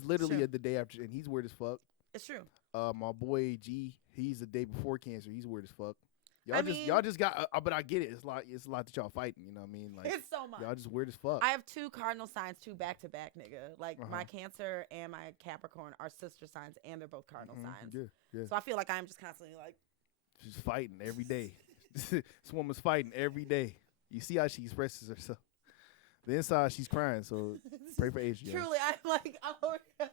literally at the day after, and he's weird as fuck. It's true. My boy G, he's the day before Cancer. He's weird as fuck. Y'all just got, but I get it. It's a lot that y'all fighting. You know what I mean? Like it's so much. Y'all just weird as fuck. I have 2 cardinal signs, 2 back to back, nigga. Like my Cancer and my Capricorn are sister signs, and they're both cardinal signs. Yeah. So I feel like I'm just constantly like, she's fighting every day. This woman's fighting every day. You see how she expresses herself. The inside, she's crying. So pray for Asia. Truly, I'm like,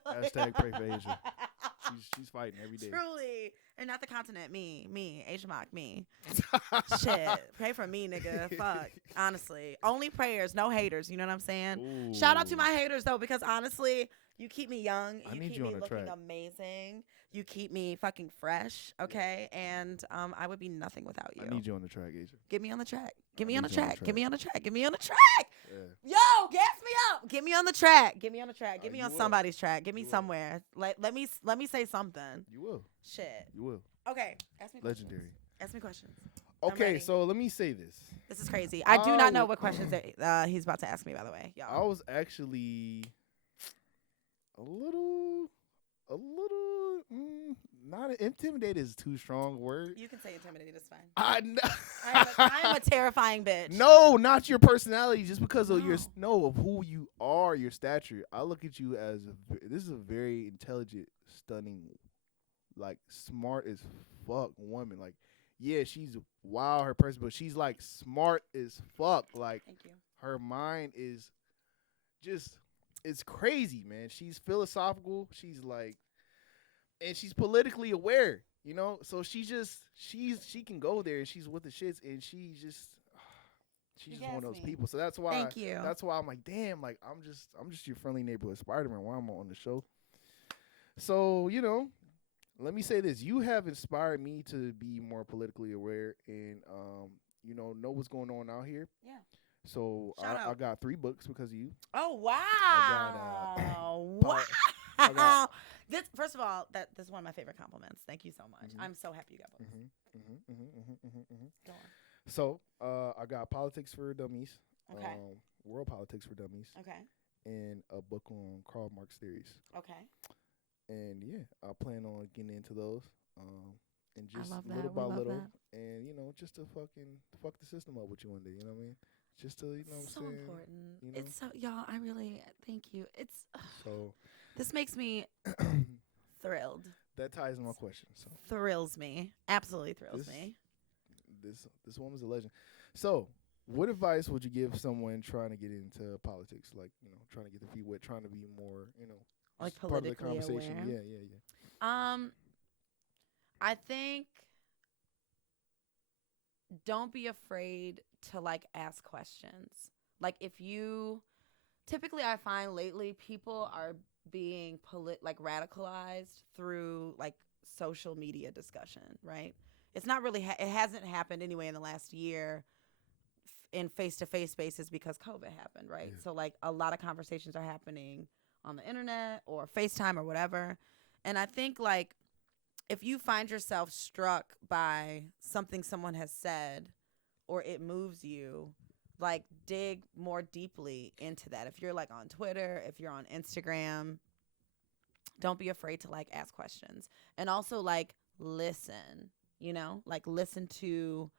hashtag pray for Asia. She's fighting every day. Truly. And not the continent. Me. Asia Mock, me. Shit. Pray for me, nigga. Fuck. Honestly. Only prayers, no haters. You know what I'm saying? Ooh. Shout out to my haters, though, because honestly, you keep me young. You keep me looking amazing. You keep me fucking fresh, okay? And I would be nothing without you. I need you on the track, Asia. Get me on the track. Get me on the track. Get me on the track. Get me on the track. Yeah. Yo, gas me up. Get me on the track. Get me on the track. Get me on somebody's track. Get me somewhere. Let me say something. You will. Shit. You will. Okay. Ask me questions. Legendary. Ask me questions. Okay, so let me say this. This is crazy. I do not know what questions he's about to ask me, by the way. Y'all. I was actually a little not intimidated is too strong a word. You can say intimidated, it's fine. I know. I am a terrifying bitch. No, not your personality, just because of of who you are, your stature. I look at you as this is a very intelligent, stunning, like smart as fuck woman. Like, yeah, she's her person, but she's like smart as fuck. Like, thank you. Her mind is just, it's crazy, man. She's philosophical. She's like, and she's politically aware, you know. So she can go there and she's with the shits, and she's just one of those people. So that's why. Thank you. That's why I'm like, damn, like I'm just your friendly neighborhood Spider-Man while I'm on the show. So, let me say this: you have inspired me to be more politically aware and know what's going on out here. Yeah. So Shout I out. got 3 books because of you. Oh I got wow. poli- I got Wow. This first of all, this is one of my favorite compliments. Thank you so much. mhm, I'm so happy you got books. mhm, mhm, mhm, mhm, mhm, mhm. Go on. So I got Politics for Dummies, Okay. World Politics for Dummies, Okay. and a book on Karl Marx theories. Okay. And yeah, I plan on getting into those. And I just love little that. We by love little, that. and just to fuck the system up with you one day. You know what I mean? Just to what I'm So saying. important. You know. It's so y'all. I really thank you. It's So this makes me thrilled. that ties in my question. So Thrills me. Absolutely thrills this me. this woman's a legend. So what advice would you give someone trying to get into politics, like trying to get their feet wet, trying to be more, Like just part of the politically conversation? aware. Yeah. I think don't be afraid to like ask questions. Like if you typically I find lately people are being like radicalized through like social media discussion, right? It's not really it hasn't happened anyway in the last year in face-to-face spaces because COVID happened, right? Yeah. So like a lot of conversations are happening on the internet or FaceTime or whatever. And I think like if you find yourself struck by something someone has said or it moves you, like dig more deeply into that. If you're like on Twitter, if you're on Instagram, don't be afraid to like ask questions. And also like listen, like listen to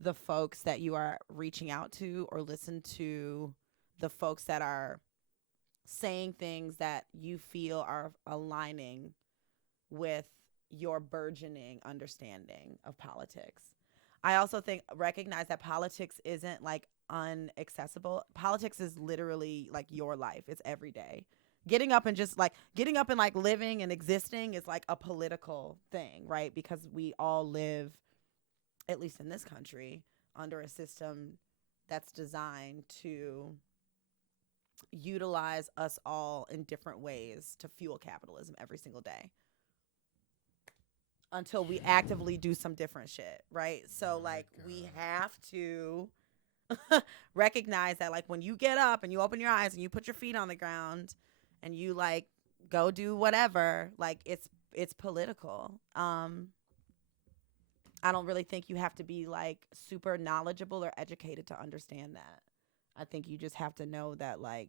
the folks that you are reaching out to or listen to the folks that are saying things that you feel are aligning with your burgeoning understanding of politics. I also think recognize that politics isn't like unaccessible. Politics is literally like your life. It's every day. Getting up and like living and existing is like a political thing, right? Because we all live, at least in this country, under a system that's designed to utilize us all in different ways to fuel capitalism every single day until we actively do some different shit, right? So like we have to recognize that like when you get up and you open your eyes and you put your feet on the ground and you like go do whatever, like it's political. I don't really think you have to be like super knowledgeable or educated to understand that. I think you just have to know that like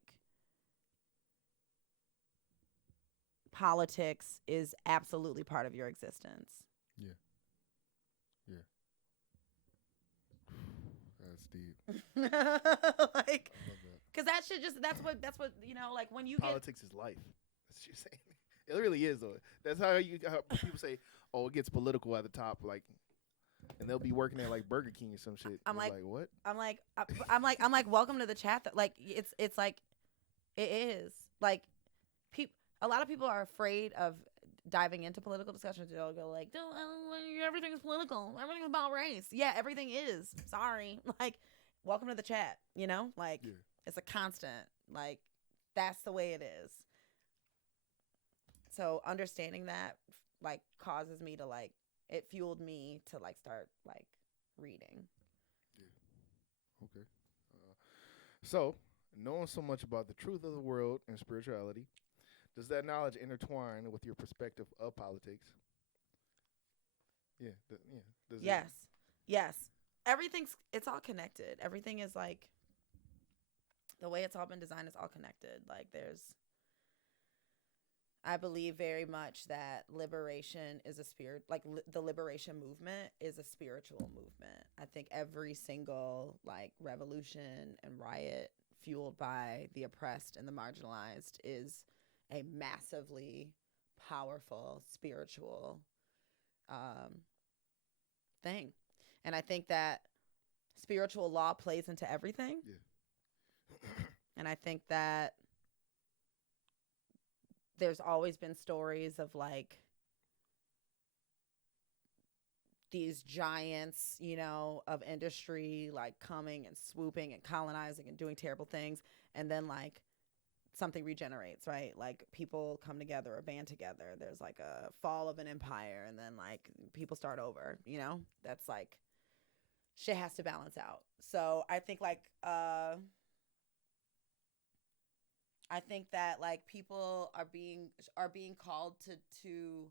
politics is absolutely part of your existence. Yeah. Yeah. That's deep. Like, I love that. cause that shit just that's what like when you Politics is life. That's what you're saying. It really is though. That's how people say, "Oh, it gets political at the top," like, and they'll be working at like Burger King or some shit. I'm like, what? I'm like, welcome to the chat. Like, it's like, it is like, a lot of people are afraid of diving into political discussions. They'll go like, everything's political. Everything's about race. Yeah, everything is. Sorry. Like, welcome to the chat. Like, Yeah. it's a constant. Like, that's the way it is. So understanding that like causes me to like it fueled me to like start like reading. Yeah. Okay. So, knowing so much about the truth of the world and spirituality, does that knowledge intertwine with your perspective of politics? Yeah. Yeah. Does Yes. Yes. It's all connected. Everything is like the way it's all been designed is all connected. Like I believe very much that liberation is a spirit, like the liberation movement is a spiritual movement. I think every single like revolution and riot fueled by the oppressed and the marginalized is a massively powerful spiritual thing. And I think that spiritual law plays into everything. Yeah. And I think that there's always been stories of like these giants, of industry like coming and swooping and colonizing and doing terrible things and then like something regenerates, right? Like people come together or band together. There's like a fall of an empire, and then like people start over. You know, that's like shit has to balance out. So I think like I think that like people are being called to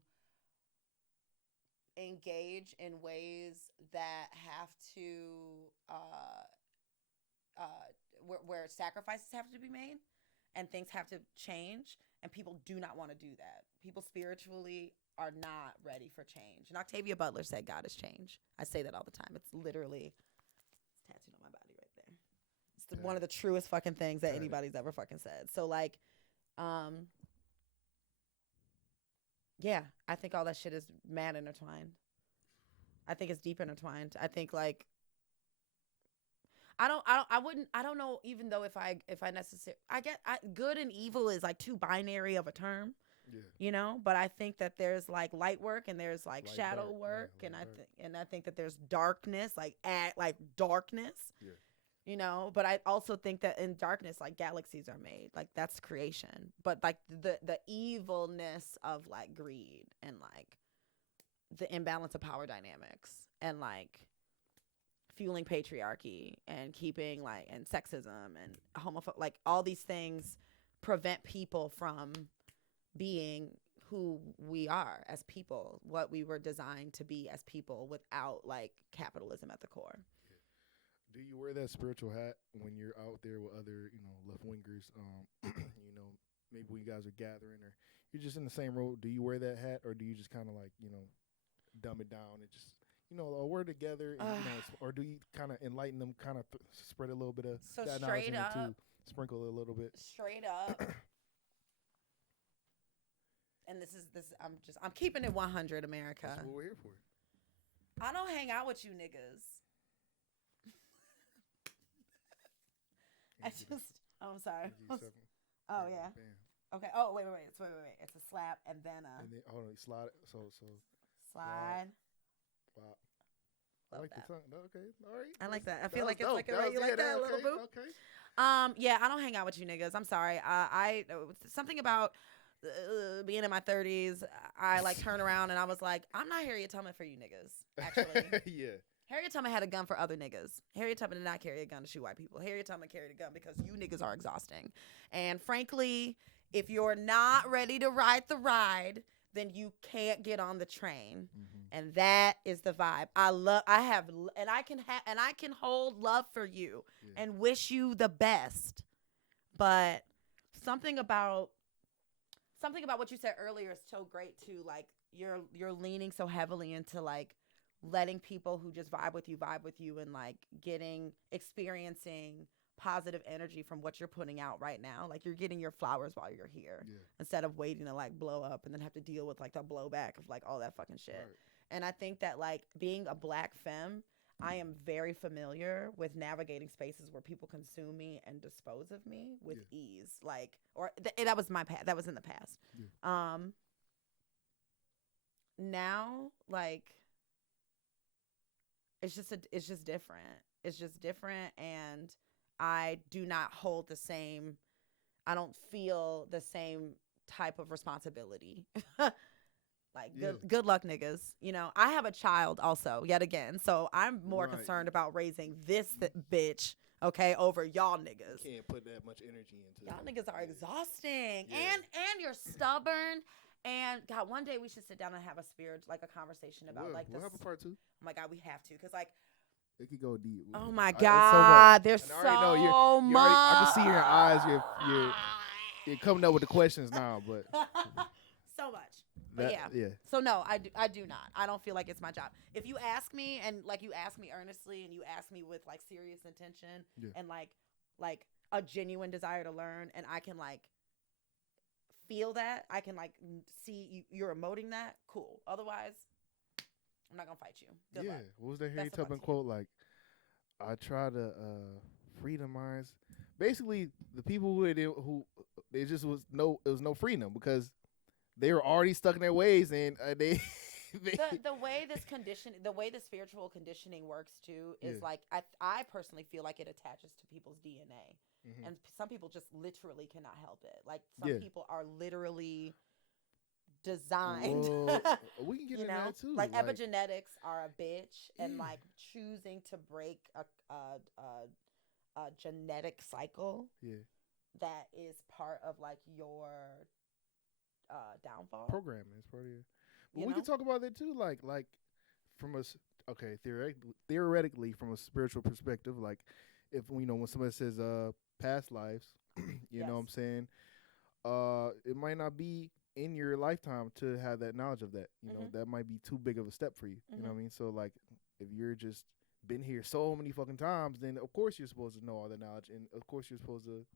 engage in ways that have to where sacrifices have to be made and things have to change, and people do not want to do that. People spiritually are not ready for change. And Octavia Butler said God is change. I say that all the time. It's literally it's tattooed on my body right there. It's one of the truest fucking things that anybody's ever fucking said. So like yeah, I think all that shit is mad intertwined. I think it's deep intertwined. I think like I don't know, even though if I necessarily, good and evil is like too binary of a term, you know, but I think that there's like light work and there's like shadow work, and I think that there's darkness, like darkness, you know, but I also think that in darkness, like galaxies are made, like that's creation, but like the evilness of like greed and like the imbalance of power dynamics and like fueling patriarchy and keeping like and sexism and homophobic, like all these things prevent people from being who we are as people, what we were designed to be as people without like capitalism at the core. Do you wear that spiritual hat when you're out there with other, left wingers? Maybe when you guys are gathering or you're just in the same road. Do you wear that hat, or do you just kind of like, dumb it down and just, we're together, and, or do you kind of enlighten them, kind of spread a little bit of so that straight knowledge up, into, sprinkle a little bit? Straight up. And this I'm keeping it 100, America. That's what we're here for. I don't hang out with you niggas. I'm sorry. Oh yeah. Bam. Okay. Oh wait. It's a slap and then and then, hold on, slide it. So slide. Wow. I like that. The tongue. Okay. All right. I like that. I feel like it's like a right. You like that, little boo? Okay. Yeah, I don't hang out with you niggas. I'm sorry. I something about being in my 30s. I like turned around and I was like, I'm not Harriet Tubman for you niggas. Actually. Yeah. Harriet Tubman had a gun for other niggas. Harriet Tubman did not carry a gun to shoot white people. Harriet Tubman carried a gun because you niggas are exhausting. And frankly, if you're not ready to ride the ride, then you can't get on the train. Mm-hmm. And that is the vibe. I can hold love for you and wish you the best. But something about what you said earlier is so great too. Like you're leaning so heavily into like letting people who just vibe with you and like experiencing positive energy from what you're putting out right now. Like you're getting your flowers while you're here instead of waiting to like blow up and then have to deal with like the blowback of like all that fucking shit. Right. And I think that like being a Black femme, I am very familiar with navigating spaces where people consume me and dispose of me with ease. Like, that was my path. That was in the past. Yeah. Now, like, it's just different. It's just different, and I do not hold the same. I don't feel the same type of responsibility. Like good luck, niggas. I have a child also, yet again, so I'm more concerned about raising this bitch, okay, over y'all niggas. You can't put that much energy into y'all niggas are exhausting, and you're stubborn. And God, one day we should sit down and have a conversation about like this. We'll have a part 2. Oh my God, we have to, because like it could go deep. Oh my God, there's so much. I can see in your eyes. You're coming up with the questions now, but so much. But yeah. So no, I do not. I don't feel like it's my job. If you ask me and like you ask me earnestly and you ask me with like serious intention and like a genuine desire to learn, and I can like feel that, I can like see you're emoting that, cool. Otherwise, I'm not gonna fight you. Good luck. What was that Harriet Tubman quote? Like, I try to freedomize. Basically, the people who there just was no freedom because they were already stuck in their ways, and they the way this the way the spiritual conditioning works too is like I personally feel like it attaches to people's DNA, and some people just literally cannot help it. Like some people are literally designed. Well, we can get into that too. Like epigenetics are a bitch, and like choosing to break a genetic cycle. Yeah. That is part of like your downfall. Programming is part of your. But we can talk about that too, like from a theoretically from a spiritual perspective, like if when somebody says past lives, you know what I'm saying, it might not be in your lifetime to have that knowledge of that. You know, that might be too big of a step for you. You know what I mean? So like if you're just been here so many fucking times, then of course you're supposed to know all the knowledge, and of course you're supposed to,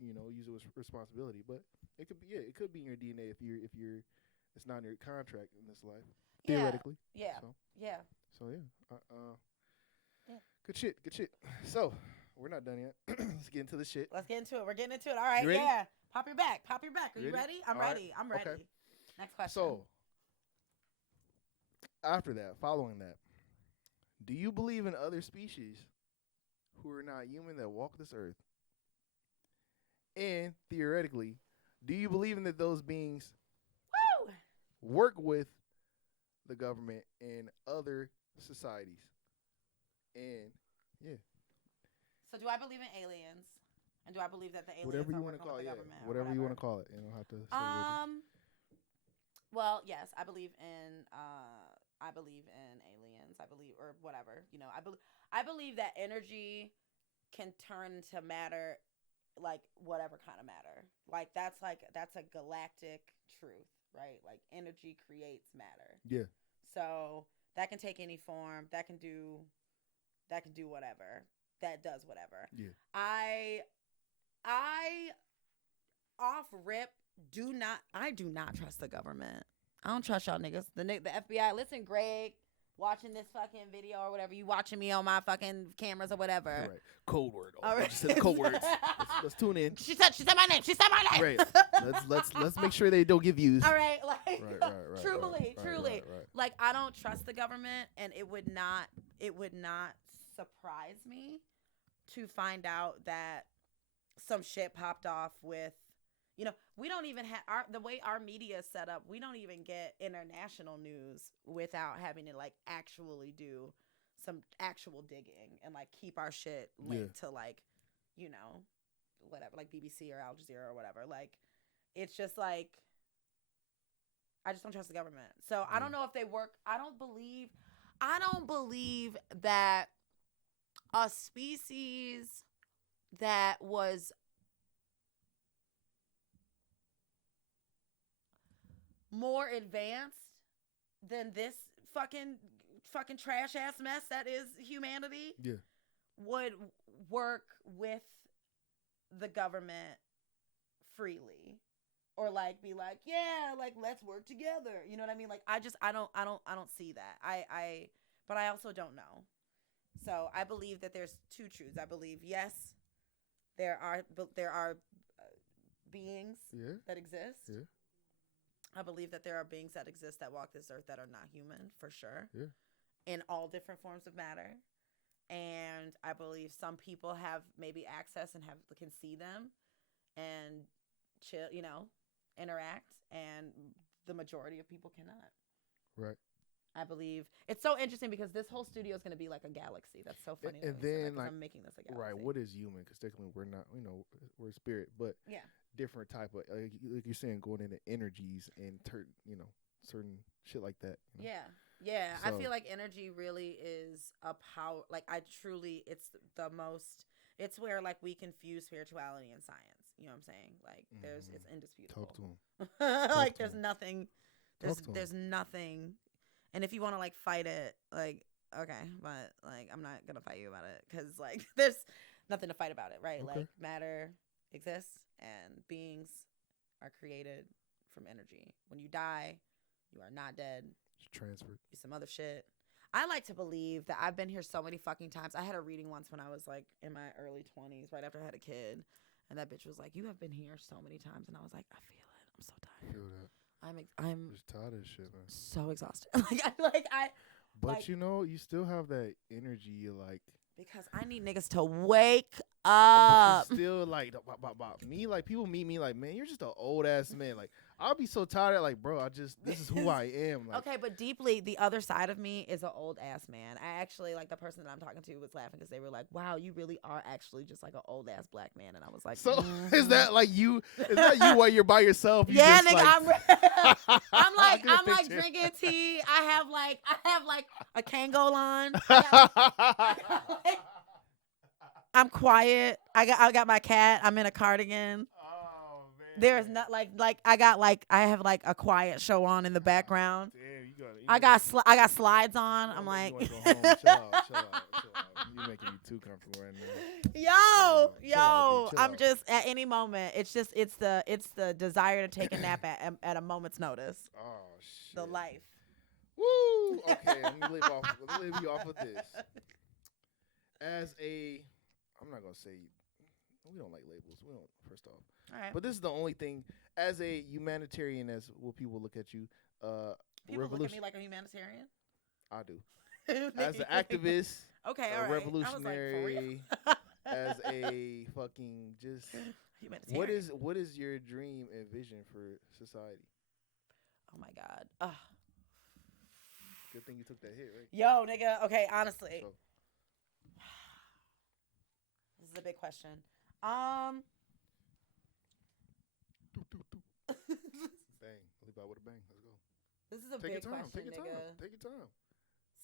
use it with responsibility. But it could be, it could be in your DNA if you're, it's not in your contract in this life, theoretically. Yeah. So yeah. Good shit. So we're not done yet. Let's get into the shit. Let's get into it. We're getting into it. All right. Yeah. Pop your back. Are you ready? I'm ready. I'm ready. Okay. Next question. So after that, following that, do you believe in other species who are not human that walk this earth? And theoretically, do you believe in that those beings work with the government and other societies? And so do I believe in aliens? And do I believe that the aliens whatever you want to call it, government? Whatever you want to call it. You don't have to say well, yes, I believe in aliens. I believe, or whatever, I believe that energy can turn into matter, like whatever kind of matter. Like that's a galactic truth, right? Like energy creates matter. Yeah. So that can take any form. That can do whatever. That does whatever. Yeah. I off rip do not trust the government. I don't trust y'all niggas. The FBI. Listen, Greg, watching this fucking video or whatever, you watching me on my fucking cameras or whatever. All right. Code word. All right. Just said code words. Let's tune in. She said my name. Right. Let's make sure they don't give views. All right. Like right, truly. Right. Like I don't trust the government, and it would not surprise me to find out that some shit popped off with, we don't even have the way our media is set up. We don't even get international news without having to like actually do some actual digging and like keep our shit linked to like, whatever, like BBC or Al Jazeera or whatever. Like, it's just like, I just don't trust the government. So I don't know if they work. I don't believe that a species that was more advanced than this fucking trash ass mess that is humanity would work with the government freely, or like be like, yeah, like let's work together. You know what I mean? Like I don't see that. But I also don't know. So I believe that there's two truths. I believe yes, there are beings that exist. Yeah. I believe that there are beings that exist that walk this earth that are not human, for sure. Yeah. In all different forms of matter. And I believe some people have maybe access and can see them and chill, interact, and the majority of people cannot. Right. I believe it's so interesting because this whole studio is going to be like a galaxy. That's so funny. And then like I'm making this a galaxy. Right. What is human? Because technically we're not, we're spirit, but different type of, like you're saying, going into energies and certain shit like that. Yeah. So, I feel like energy really is a power. Like it's where like we can fuse spirituality and science. You know what I'm saying? Like it's indisputable. Talk to him. Like there's nothing. There's nothing. And if you want to like fight it, like, okay, but like, I'm not going to fight you about it because like, there's nothing to fight about it, right? Okay. Like matter exists and beings are created from energy. When you die, you are not dead. It's transferred. You're some other shit. I like to believe that I've been here so many fucking times. I had a reading once when I was like in my early 20s, right after I had a kid. And that bitch was like, you have been here so many times. And I was like, I feel it. I'm so tired. I'm Just tired of this shit, man. so exhausted. But like- you still have that energy. You're like, because I need niggas to wake but up. you still like me. Like people meet me like, man, you're just an old ass man. Like I'll be so tired. Like, bro, this is who I am. Like, Okay, but deeply, the other side of me is an old ass man. I actually, like, the person that I'm talking to was laughing because they were like, wow, you really are actually just like an old ass black man. And I was like, so is that like you? Is that you while you're by yourself? You yeah, just, nigga, like, I'm like Good I'm like picture. drinking tea. I have like a Kango on. I'm quiet. I got my cat. I'm in a cardigan. Oh man. There's not like I have like a quiet show on in the background. Damn, you got. I got slides on. I'm like, you wanna go home. Chill out. You're making me too comfortable right now. Chill out, B, chill I'm out. just at any moment. It's the desire to take a nap at a moment's notice. Oh shit. The life. Woo! Okay, let me leave you off with this. As a, I'm not gonna say we don't like labels. We don't. First off, All right. but this is the only thing. As a humanitarian, as will people look at you? People look at me like a humanitarian. I do. As an activist, okay, a all right. revolutionary, as a fucking just. Humanitarian. What is your dream and vision for society? Oh my God. Good thing you took that hit, right? Yo, nigga. Okay, honestly. So, This is a big question. bang. Leave out with a bang. Let's go. This is a Take big your time. question, Take your nigga. time. Take your time.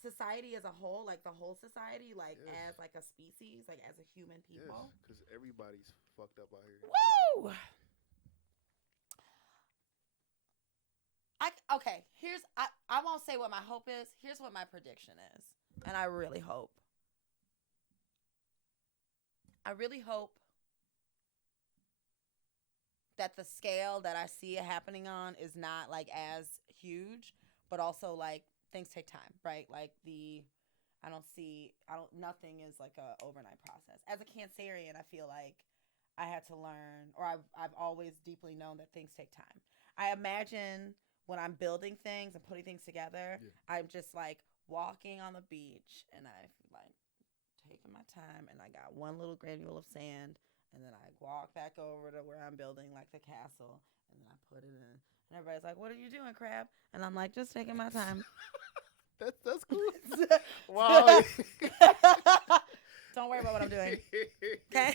Society as a whole, like the whole society, like Yes. as like a species, like as a human Yes, people. because everybody's fucked up out here. Woo! Okay, I won't say what my hope is. Here's what my prediction is. And I really hope that the scale that I see it happening on is not like as huge, but also like things take time, right? Like nothing is like a overnight process. As a Cancerian, I feel like I had to learn, or I've always deeply known that things take time. I imagine when I'm building things and putting things together, I'm just like walking on the beach and I like taking my time and I got one little granule of sand and then I walk back over to where I'm building like the castle and then I put it in. And everybody's like, "What are you doing, Crab?" And I'm like, "Just taking my time." That's cool. Wow. Don't worry about what I'm doing. Okay?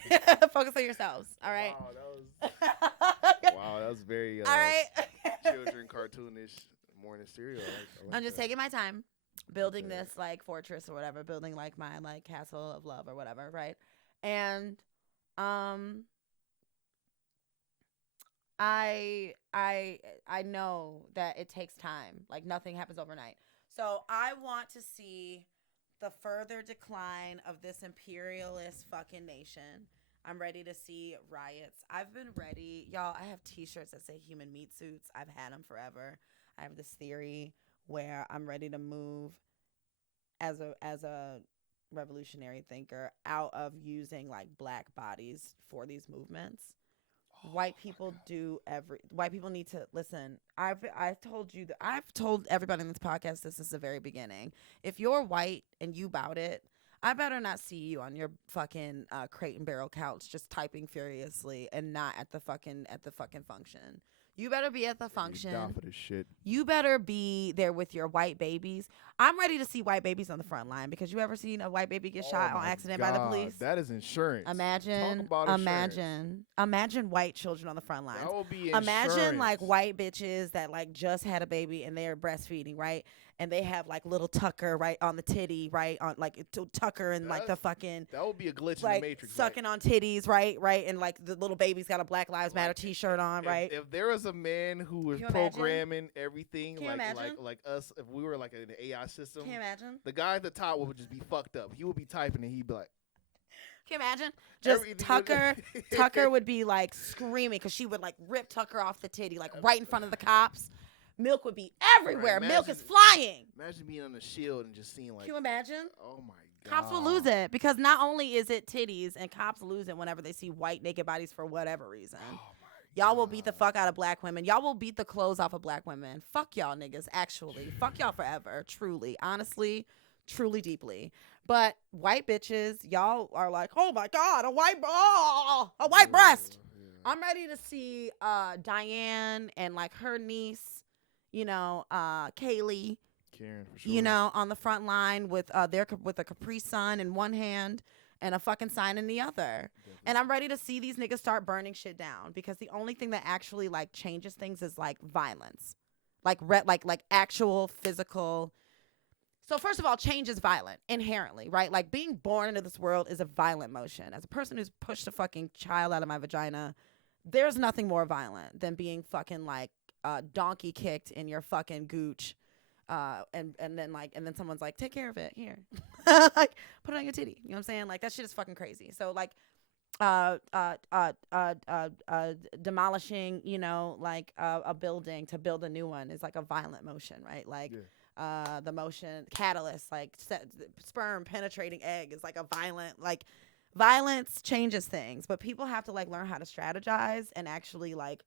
Focus on yourselves. All right? Wow, that was very all right. children cartoonish morning cereal. I like I'm just that. taking my time building Okay. this like fortress or whatever, building like my like castle of love or whatever, right? And I know that it takes time. Like nothing happens overnight. So I want to see the further decline of this imperialist fucking nation. I'm ready to see riots. I've been ready. Y'all, I have t-shirts that say human meat suits. I've had them forever. I have this theory where I'm ready to move as a revolutionary thinker out of using like black bodies for these movements. White people white people need to listen. I've told everybody in this podcast this is the very beginning. If you're white and you bout it, I better not see you on your fucking crate and barrel couch just typing furiously and not at the fucking function. You better be at the function. Down for this shit. You better be there with your white babies. I'm ready to see white babies on the front line because you ever seen a white baby get shot on accident by the police? That is insurance. Imagine white children on the front lines. That will be insurance. Imagine like white bitches that like just had a baby and they're breastfeeding, right? And they have like little Tucker right on the titty, right on like Tucker and like the fucking that would be a glitch like in the Matrix. sucking on titties, right, and like the little baby's got a Black Lives Matter T-shirt on, right? If there was a man who was Can you imagine? programming everything, Can you imagine? like us, if we were like an AI system, Can you imagine? the guy at the top would just be fucked up. He would be typing and he'd be like, Can you imagine? Just everything Tucker would be like screaming because she would like rip Tucker off the titty, like right in front of the cops. Milk would be everywhere. Right, Milk is flying. Imagine being on the shield and just seeing like, Can you imagine? oh my god, Cops will lose it because not only is it titties, and cops lose it whenever they see white naked bodies for whatever reason. Oh my Y'all will beat the fuck out of black women. Y'all will beat the clothes off of black women. Fuck y'all niggas, actually. Fuck y'all forever, truly. Honestly, truly, deeply. But white bitches, y'all are like, oh my God, a white breast. Yeah. I'm ready to see Diane and like her niece, Kaylee, Karen, for sure. on the front line with with a Capri Sun in one hand and a fucking sign in the other. Definitely. And I'm ready to see these niggas start burning shit down, because the only thing that actually like changes things is like violence, like actual physical. So first of all, change is violent inherently, right? Like being born into this world is a violent motion. As a person who's pushed a fucking child out of my vagina, there's nothing more violent than being fucking like donkey kicked in your fucking gooch. And then someone's like, take care of it here. Like, put it on your titty. You know what I'm saying? Like, that shit is fucking crazy. So like, demolishing, a building to build a new one is like a violent motion, right? Like, the motion catalyst, like sperm penetrating egg is like a violence changes things, but people have to like learn how to strategize and actually like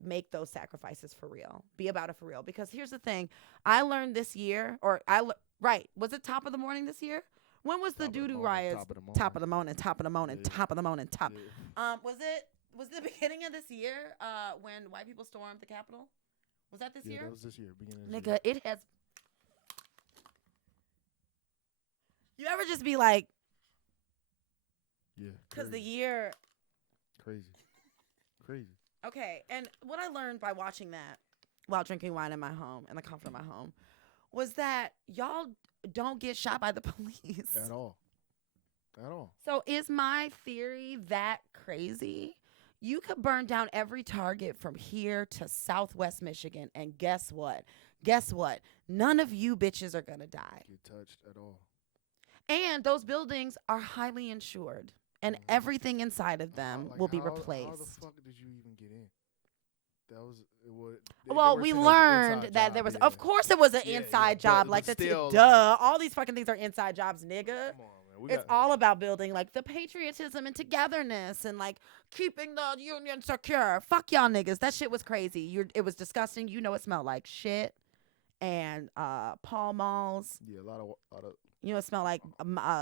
make those sacrifices for real, be about it for real. Because here's the thing, I learned this year, was it top of the morning this year? When was the doo-doo riots? Top of the morning. Was the beginning of this year when white people stormed the Capitol? Was that this year? Yeah, that was this year, beginning of this Nigga, it has. You ever just be like, yeah, because the year. Crazy. Okay, and what I learned by watching that while drinking wine in my home, in the comfort of my home, was that y'all don't get shot by the police. At all. So is my theory that crazy? You could burn down every target from here to Southwest Michigan, and guess what? None of you bitches are going to die. Get touched at all. And those buildings are highly insured, and everything inside of them will be replaced. How the fuck did you even get in? That was we learned that there was, of course, it was an inside job. But like still, duh. All these fucking things are inside jobs, nigga. Come on, man. It's all about building like the patriotism and togetherness and like keeping the union secure. Fuck y'all niggas. That shit was crazy. It was disgusting. It smelled like shit and Pall Malls. Yeah, a lot of. It smelled like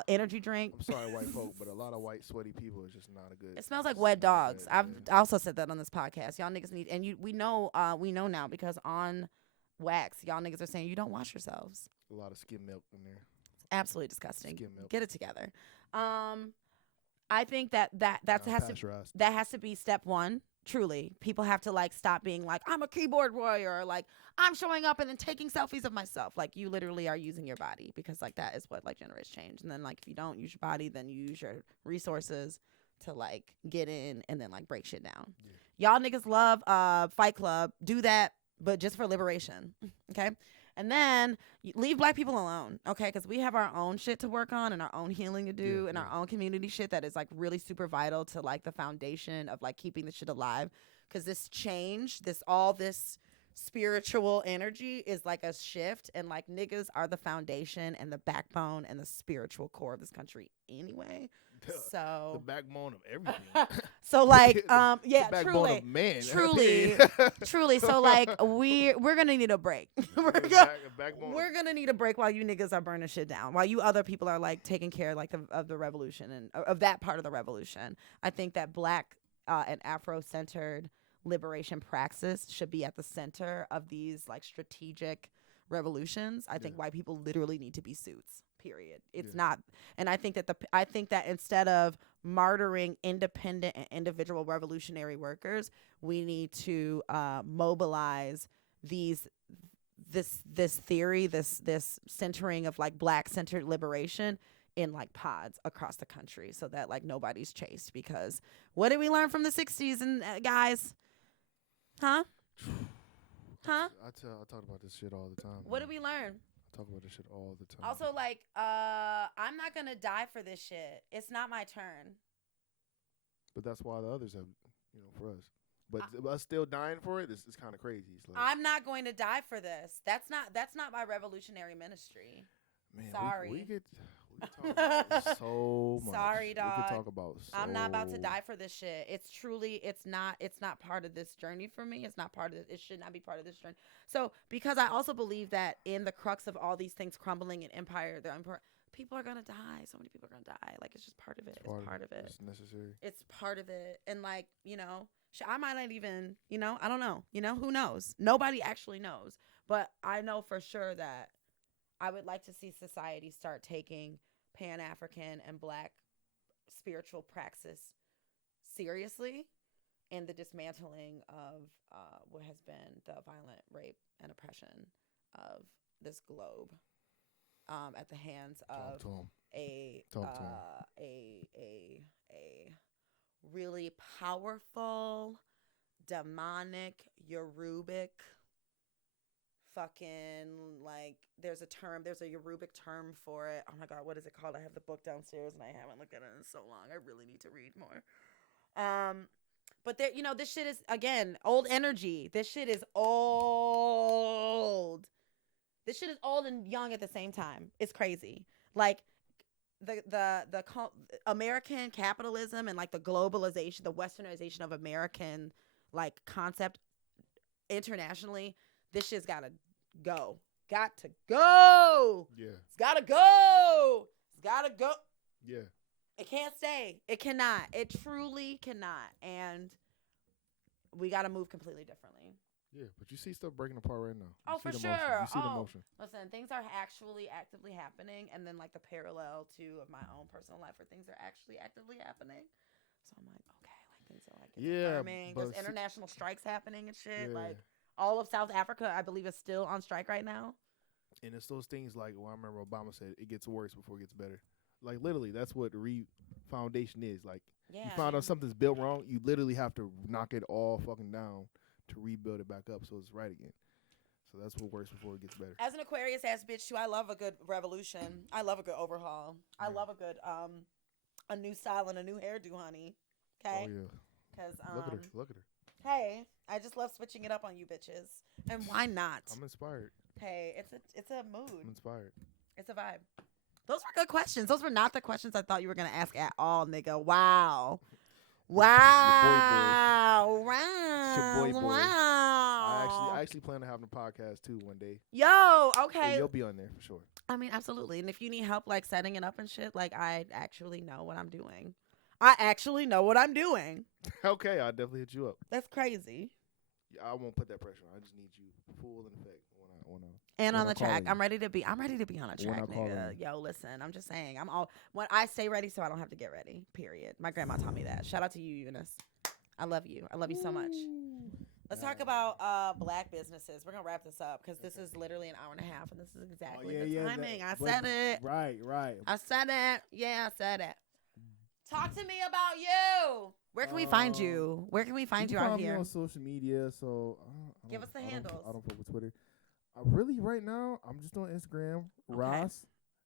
energy drink. I'm sorry, white folk, but a lot of white sweaty people is just not a good. It smells like wet dogs. I've also said that on this podcast. Y'all niggas need, and we know now, because on Wax, y'all niggas are saying you don't wash yourselves. A lot of skim milk in there. It's absolutely disgusting. Skim milk. Get it together. I think that has to be step one. Truly, people have to like stop being like, I'm a keyboard warrior, or like I'm showing up and then taking selfies of myself. Like, you literally are using your body, because like that is what like generates change. And then like if you don't use your body, then you use your resources to like get in and then like break shit down. Yeah. Y'all niggas love Fight Club. Do that, but just for liberation. Okay? And then leave black people alone, okay? Because we have our own shit to work on and our own healing to do and our own community shit that is like really super vital to like the foundation of like keeping the shit alive. Because this change, this spiritual energy is like a shift, and like niggas are the foundation and the backbone and the spiritual core of this country anyway. So the backbone of everything. So like the backbone of man. truly. So like we're gonna need a break. We're gonna need a break while you niggas are burning shit down, while you other people are like taking care like of the revolution and of that part of the revolution. I think that black and Afro-centered liberation praxis should be at the center of these like strategic revolutions. I think white people literally need to be suits. Period. It's not, and I think that instead of martyring independent and individual revolutionary workers, we need to mobilize this theory, this centering of like black centered liberation in like pods across the country, so that like nobody's chased. Because what did we learn from the 60s and guys? I talk about this shit all the time. What did we learn? Talk about this shit all the time. Also, like, I'm not gonna die for this shit. It's not my turn. But that's why the others have, for us. But us still dying for it, it's kind of crazy. It's like, I'm not going to die for this. That's not my revolutionary ministry. Man, sorry. We get We could talk about so much. Sorry, dog. We could talk about I'm not about to die for this shit. It's truly, it's not part of this journey for me. It's not part of it should not be part of this journey. So, because I also believe that in the crux of all these things crumbling in empire, people are going to die. So many people are going to die. Like, it's just part of it. It's part of it. It's necessary. It's part of it. And like, I might not even, I don't know. Who knows? Nobody actually knows. But I know for sure that I would like to see society start taking Pan-African and Black spiritual praxis seriously in the dismantling of what has been the violent rape and oppression of this globe at the hands of a really powerful, demonic, Yorubic fucking, like, there's a Yorubic term for it. Oh my God, what is it called? I have the book downstairs and I haven't looked at it in so long. I really need to read more. But there, this shit is, again, old energy. This shit is old. This shit is old and young at the same time. It's crazy. Like, the American capitalism and like the globalization, the westernization of American like concept internationally, this shit's gotta go. Got to go. Yeah. It's gotta go. It's gotta go. Yeah. It can't stay. It cannot. It truly cannot. And we gotta move completely differently. Yeah, but you see stuff breaking apart right now. Oh, for sure. You see the motion. Listen, things are actually actively happening, and then like the parallel too of my own personal life where things are actually actively happening. So I'm like, okay, like things are like confirming. There's international strikes happening and shit. Yeah. Like all of South Africa, I believe, is still on strike right now. And it's those things like, well, I remember Obama said it gets worse before it gets better. Like literally, that's what the foundation is. Like you found out something's built wrong, you literally have to knock it all fucking down to rebuild it back up so it's right again. So that's what works before it gets better. As an Aquarius ass bitch too, I love a good revolution. I love a good overhaul. I love a good a new style and a new hairdo, honey. Okay? Oh yeah. Cuz look at her. Hey, I just love switching it up on you bitches. And why not? I'm inspired. Hey, it's a mood. I'm inspired. It's a vibe. Those were good questions. Those were not the questions I thought you were going to ask at all, nigga. Wow. Wow. Your boy. Wow. I actually plan on having a podcast too one day. Yo, okay. Yeah, you'll be on there for sure. I mean, absolutely. And if you need help like setting it up and shit, like I actually know what I'm doing. Okay, I'll definitely hit you up. That's crazy. Yeah, I won't put that pressure on. I just need you full in effect when on the track. I'm ready to be on a track, nigga. Yo, listen, I'm just saying. When I stay ready so I don't have to get ready. Period. My grandma taught me that. Shout out to you, Eunice. I love you. I love you so much. Let's talk about Black businesses. We're gonna wrap this up because this is literally an hour and a half, and this is exactly the timing. I said it. Right. I said it. Yeah, I said it. Talk to me about you. Where can we find you? Where can we find you out here? Me on social media. So give us the handles. I don't fuck with Twitter. Really, right now, I'm just on Instagram. Okay. Rahs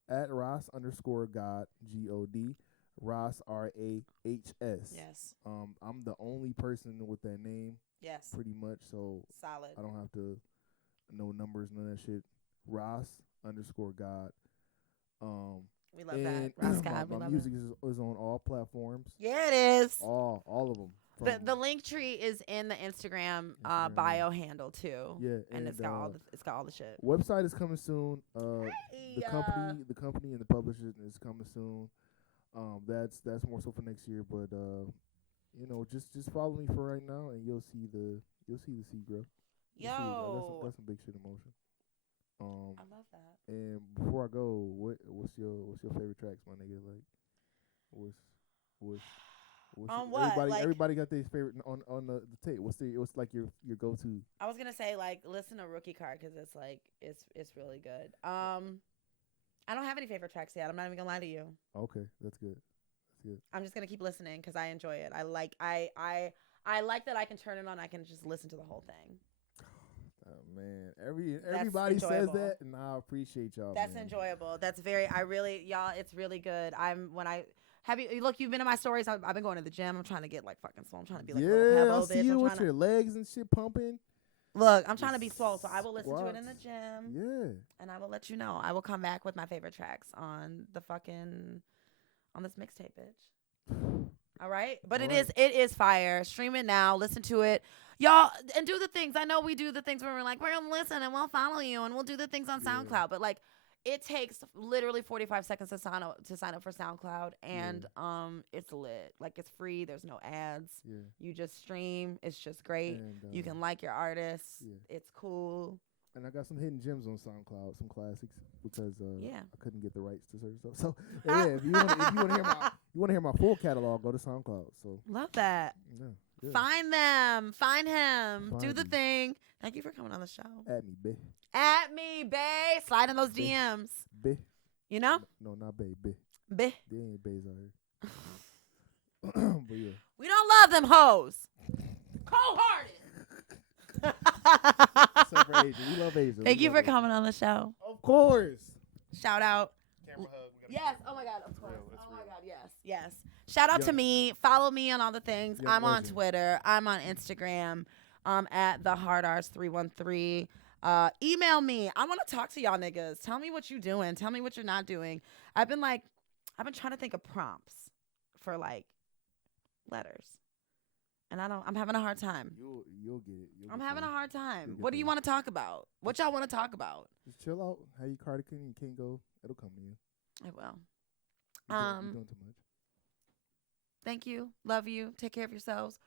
@Rahs_God God. Rahs RAHS. Yes. I'm the only person with that name. Yes. Pretty much. So solid. I don't have to know numbers, none of that shit. Rahs_God. We love that. Rahs God. My music is on all platforms. Yeah, it is. All of them. The link tree is in the Instagram bio handle too. Yeah, and it's got all the shit. Website is coming soon. Hey, the company and the publisher is coming soon. That's more so for next year, but just follow me for right now, and you'll see the seed grow. Yo, that's some big shit in motion. I love that. And before I go, what's your favorite tracks, my nigga? Like, what's what? Everybody got their favorite on the tape. What's like your go to? I was gonna say like listen to Rookie Card because it's like it's really good. I don't have any favorite tracks yet. I'm not even gonna lie to you. Okay, that's good. I'm just gonna keep listening because I enjoy it. I like that I can turn it on. I can just listen to the whole thing. Oh man, everybody says that, and I appreciate y'all. That's enjoyable. Y'all. It's really good. You've been in my stories. I've been going to the gym. I'm trying to get like fucking swole. I'm trying to be like little Pebble, I see you with your legs and shit pumping. Look, I'm trying to be swole, so I will listen to it in the Squats. gym. Yeah. And I will let you know. I will come back with my favorite tracks on this mixtape, bitch. All right? But All it right. is fire. Stream it now. Listen to it. Y'all, and do the things. I know we do the things where we're like, we're going to listen and we'll follow you and we'll do the things on Yeah. SoundCloud. But like, it takes literally 45 seconds to sign up for SoundCloud, and it's lit. Like, it's free. There's no ads. Yeah. You just stream. It's just great. And, You can like your artists. Yeah. It's cool. And I got some hidden gems on SoundCloud, some classics, because Yeah. I couldn't get the rights to certain stuff. So yeah, if you want to hear my full catalog, go to SoundCloud. So Love that. yeah, yeah. Find them. Find him. Do Find the me. thing. Thank you for coming on the show. At me, bae. At me, bae. Slide in those DMs. Bae. You know? No, not bae. Bae. Bae. There ain't baes out here. But yeah. We don't love them hoes. Cold-hearted. Except for Asia. We love Asia. Thank We you love for Asia. coming on the show. Of course. Shout out. Camera hug. Yes. Oh my God. Of course. It's Oh my real. God. Yes. Yes. Shout out to Young- me. Follow me on all the things. Young I'm on legend. Twitter. I'm on Instagram. At the HardRs313. Email me. I want to talk to y'all niggas. Tell me what you doing. Tell me what you're not doing. I've been trying to think of prompts for like letters, and I'm having a hard time. You'll get it. I'm having a hard time. You'll get What do you there. want to talk about? What y'all want to talk about? Just chill out. How you cardigan and can't go. It'll come to you. I will. You're doing too much. Thank you. Love you. Take care of yourselves.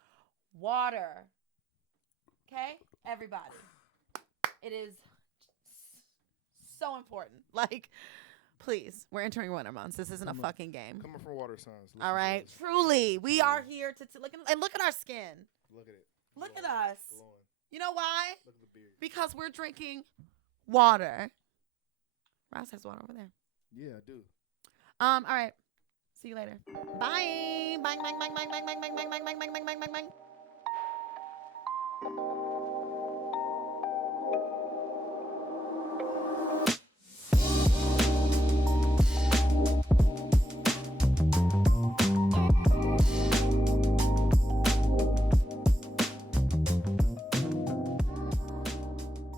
Water. Okay? Everybody. It is so important. Like, please. We're entering winter months. This isn't a fucking game. Coming from water signs. listen All to right? this. Truly. We are here to look at our skin. Look at it. Look at Glowing. us. Glowing. You know why? Look at the beard. Because we're drinking water. Ross has water over there. Yeah, I do. All right. See you later. Bye. Bang, bang, bang, bang, bang, bang, bang, bang, bang, bang, bang, bang, bang, bang, bang.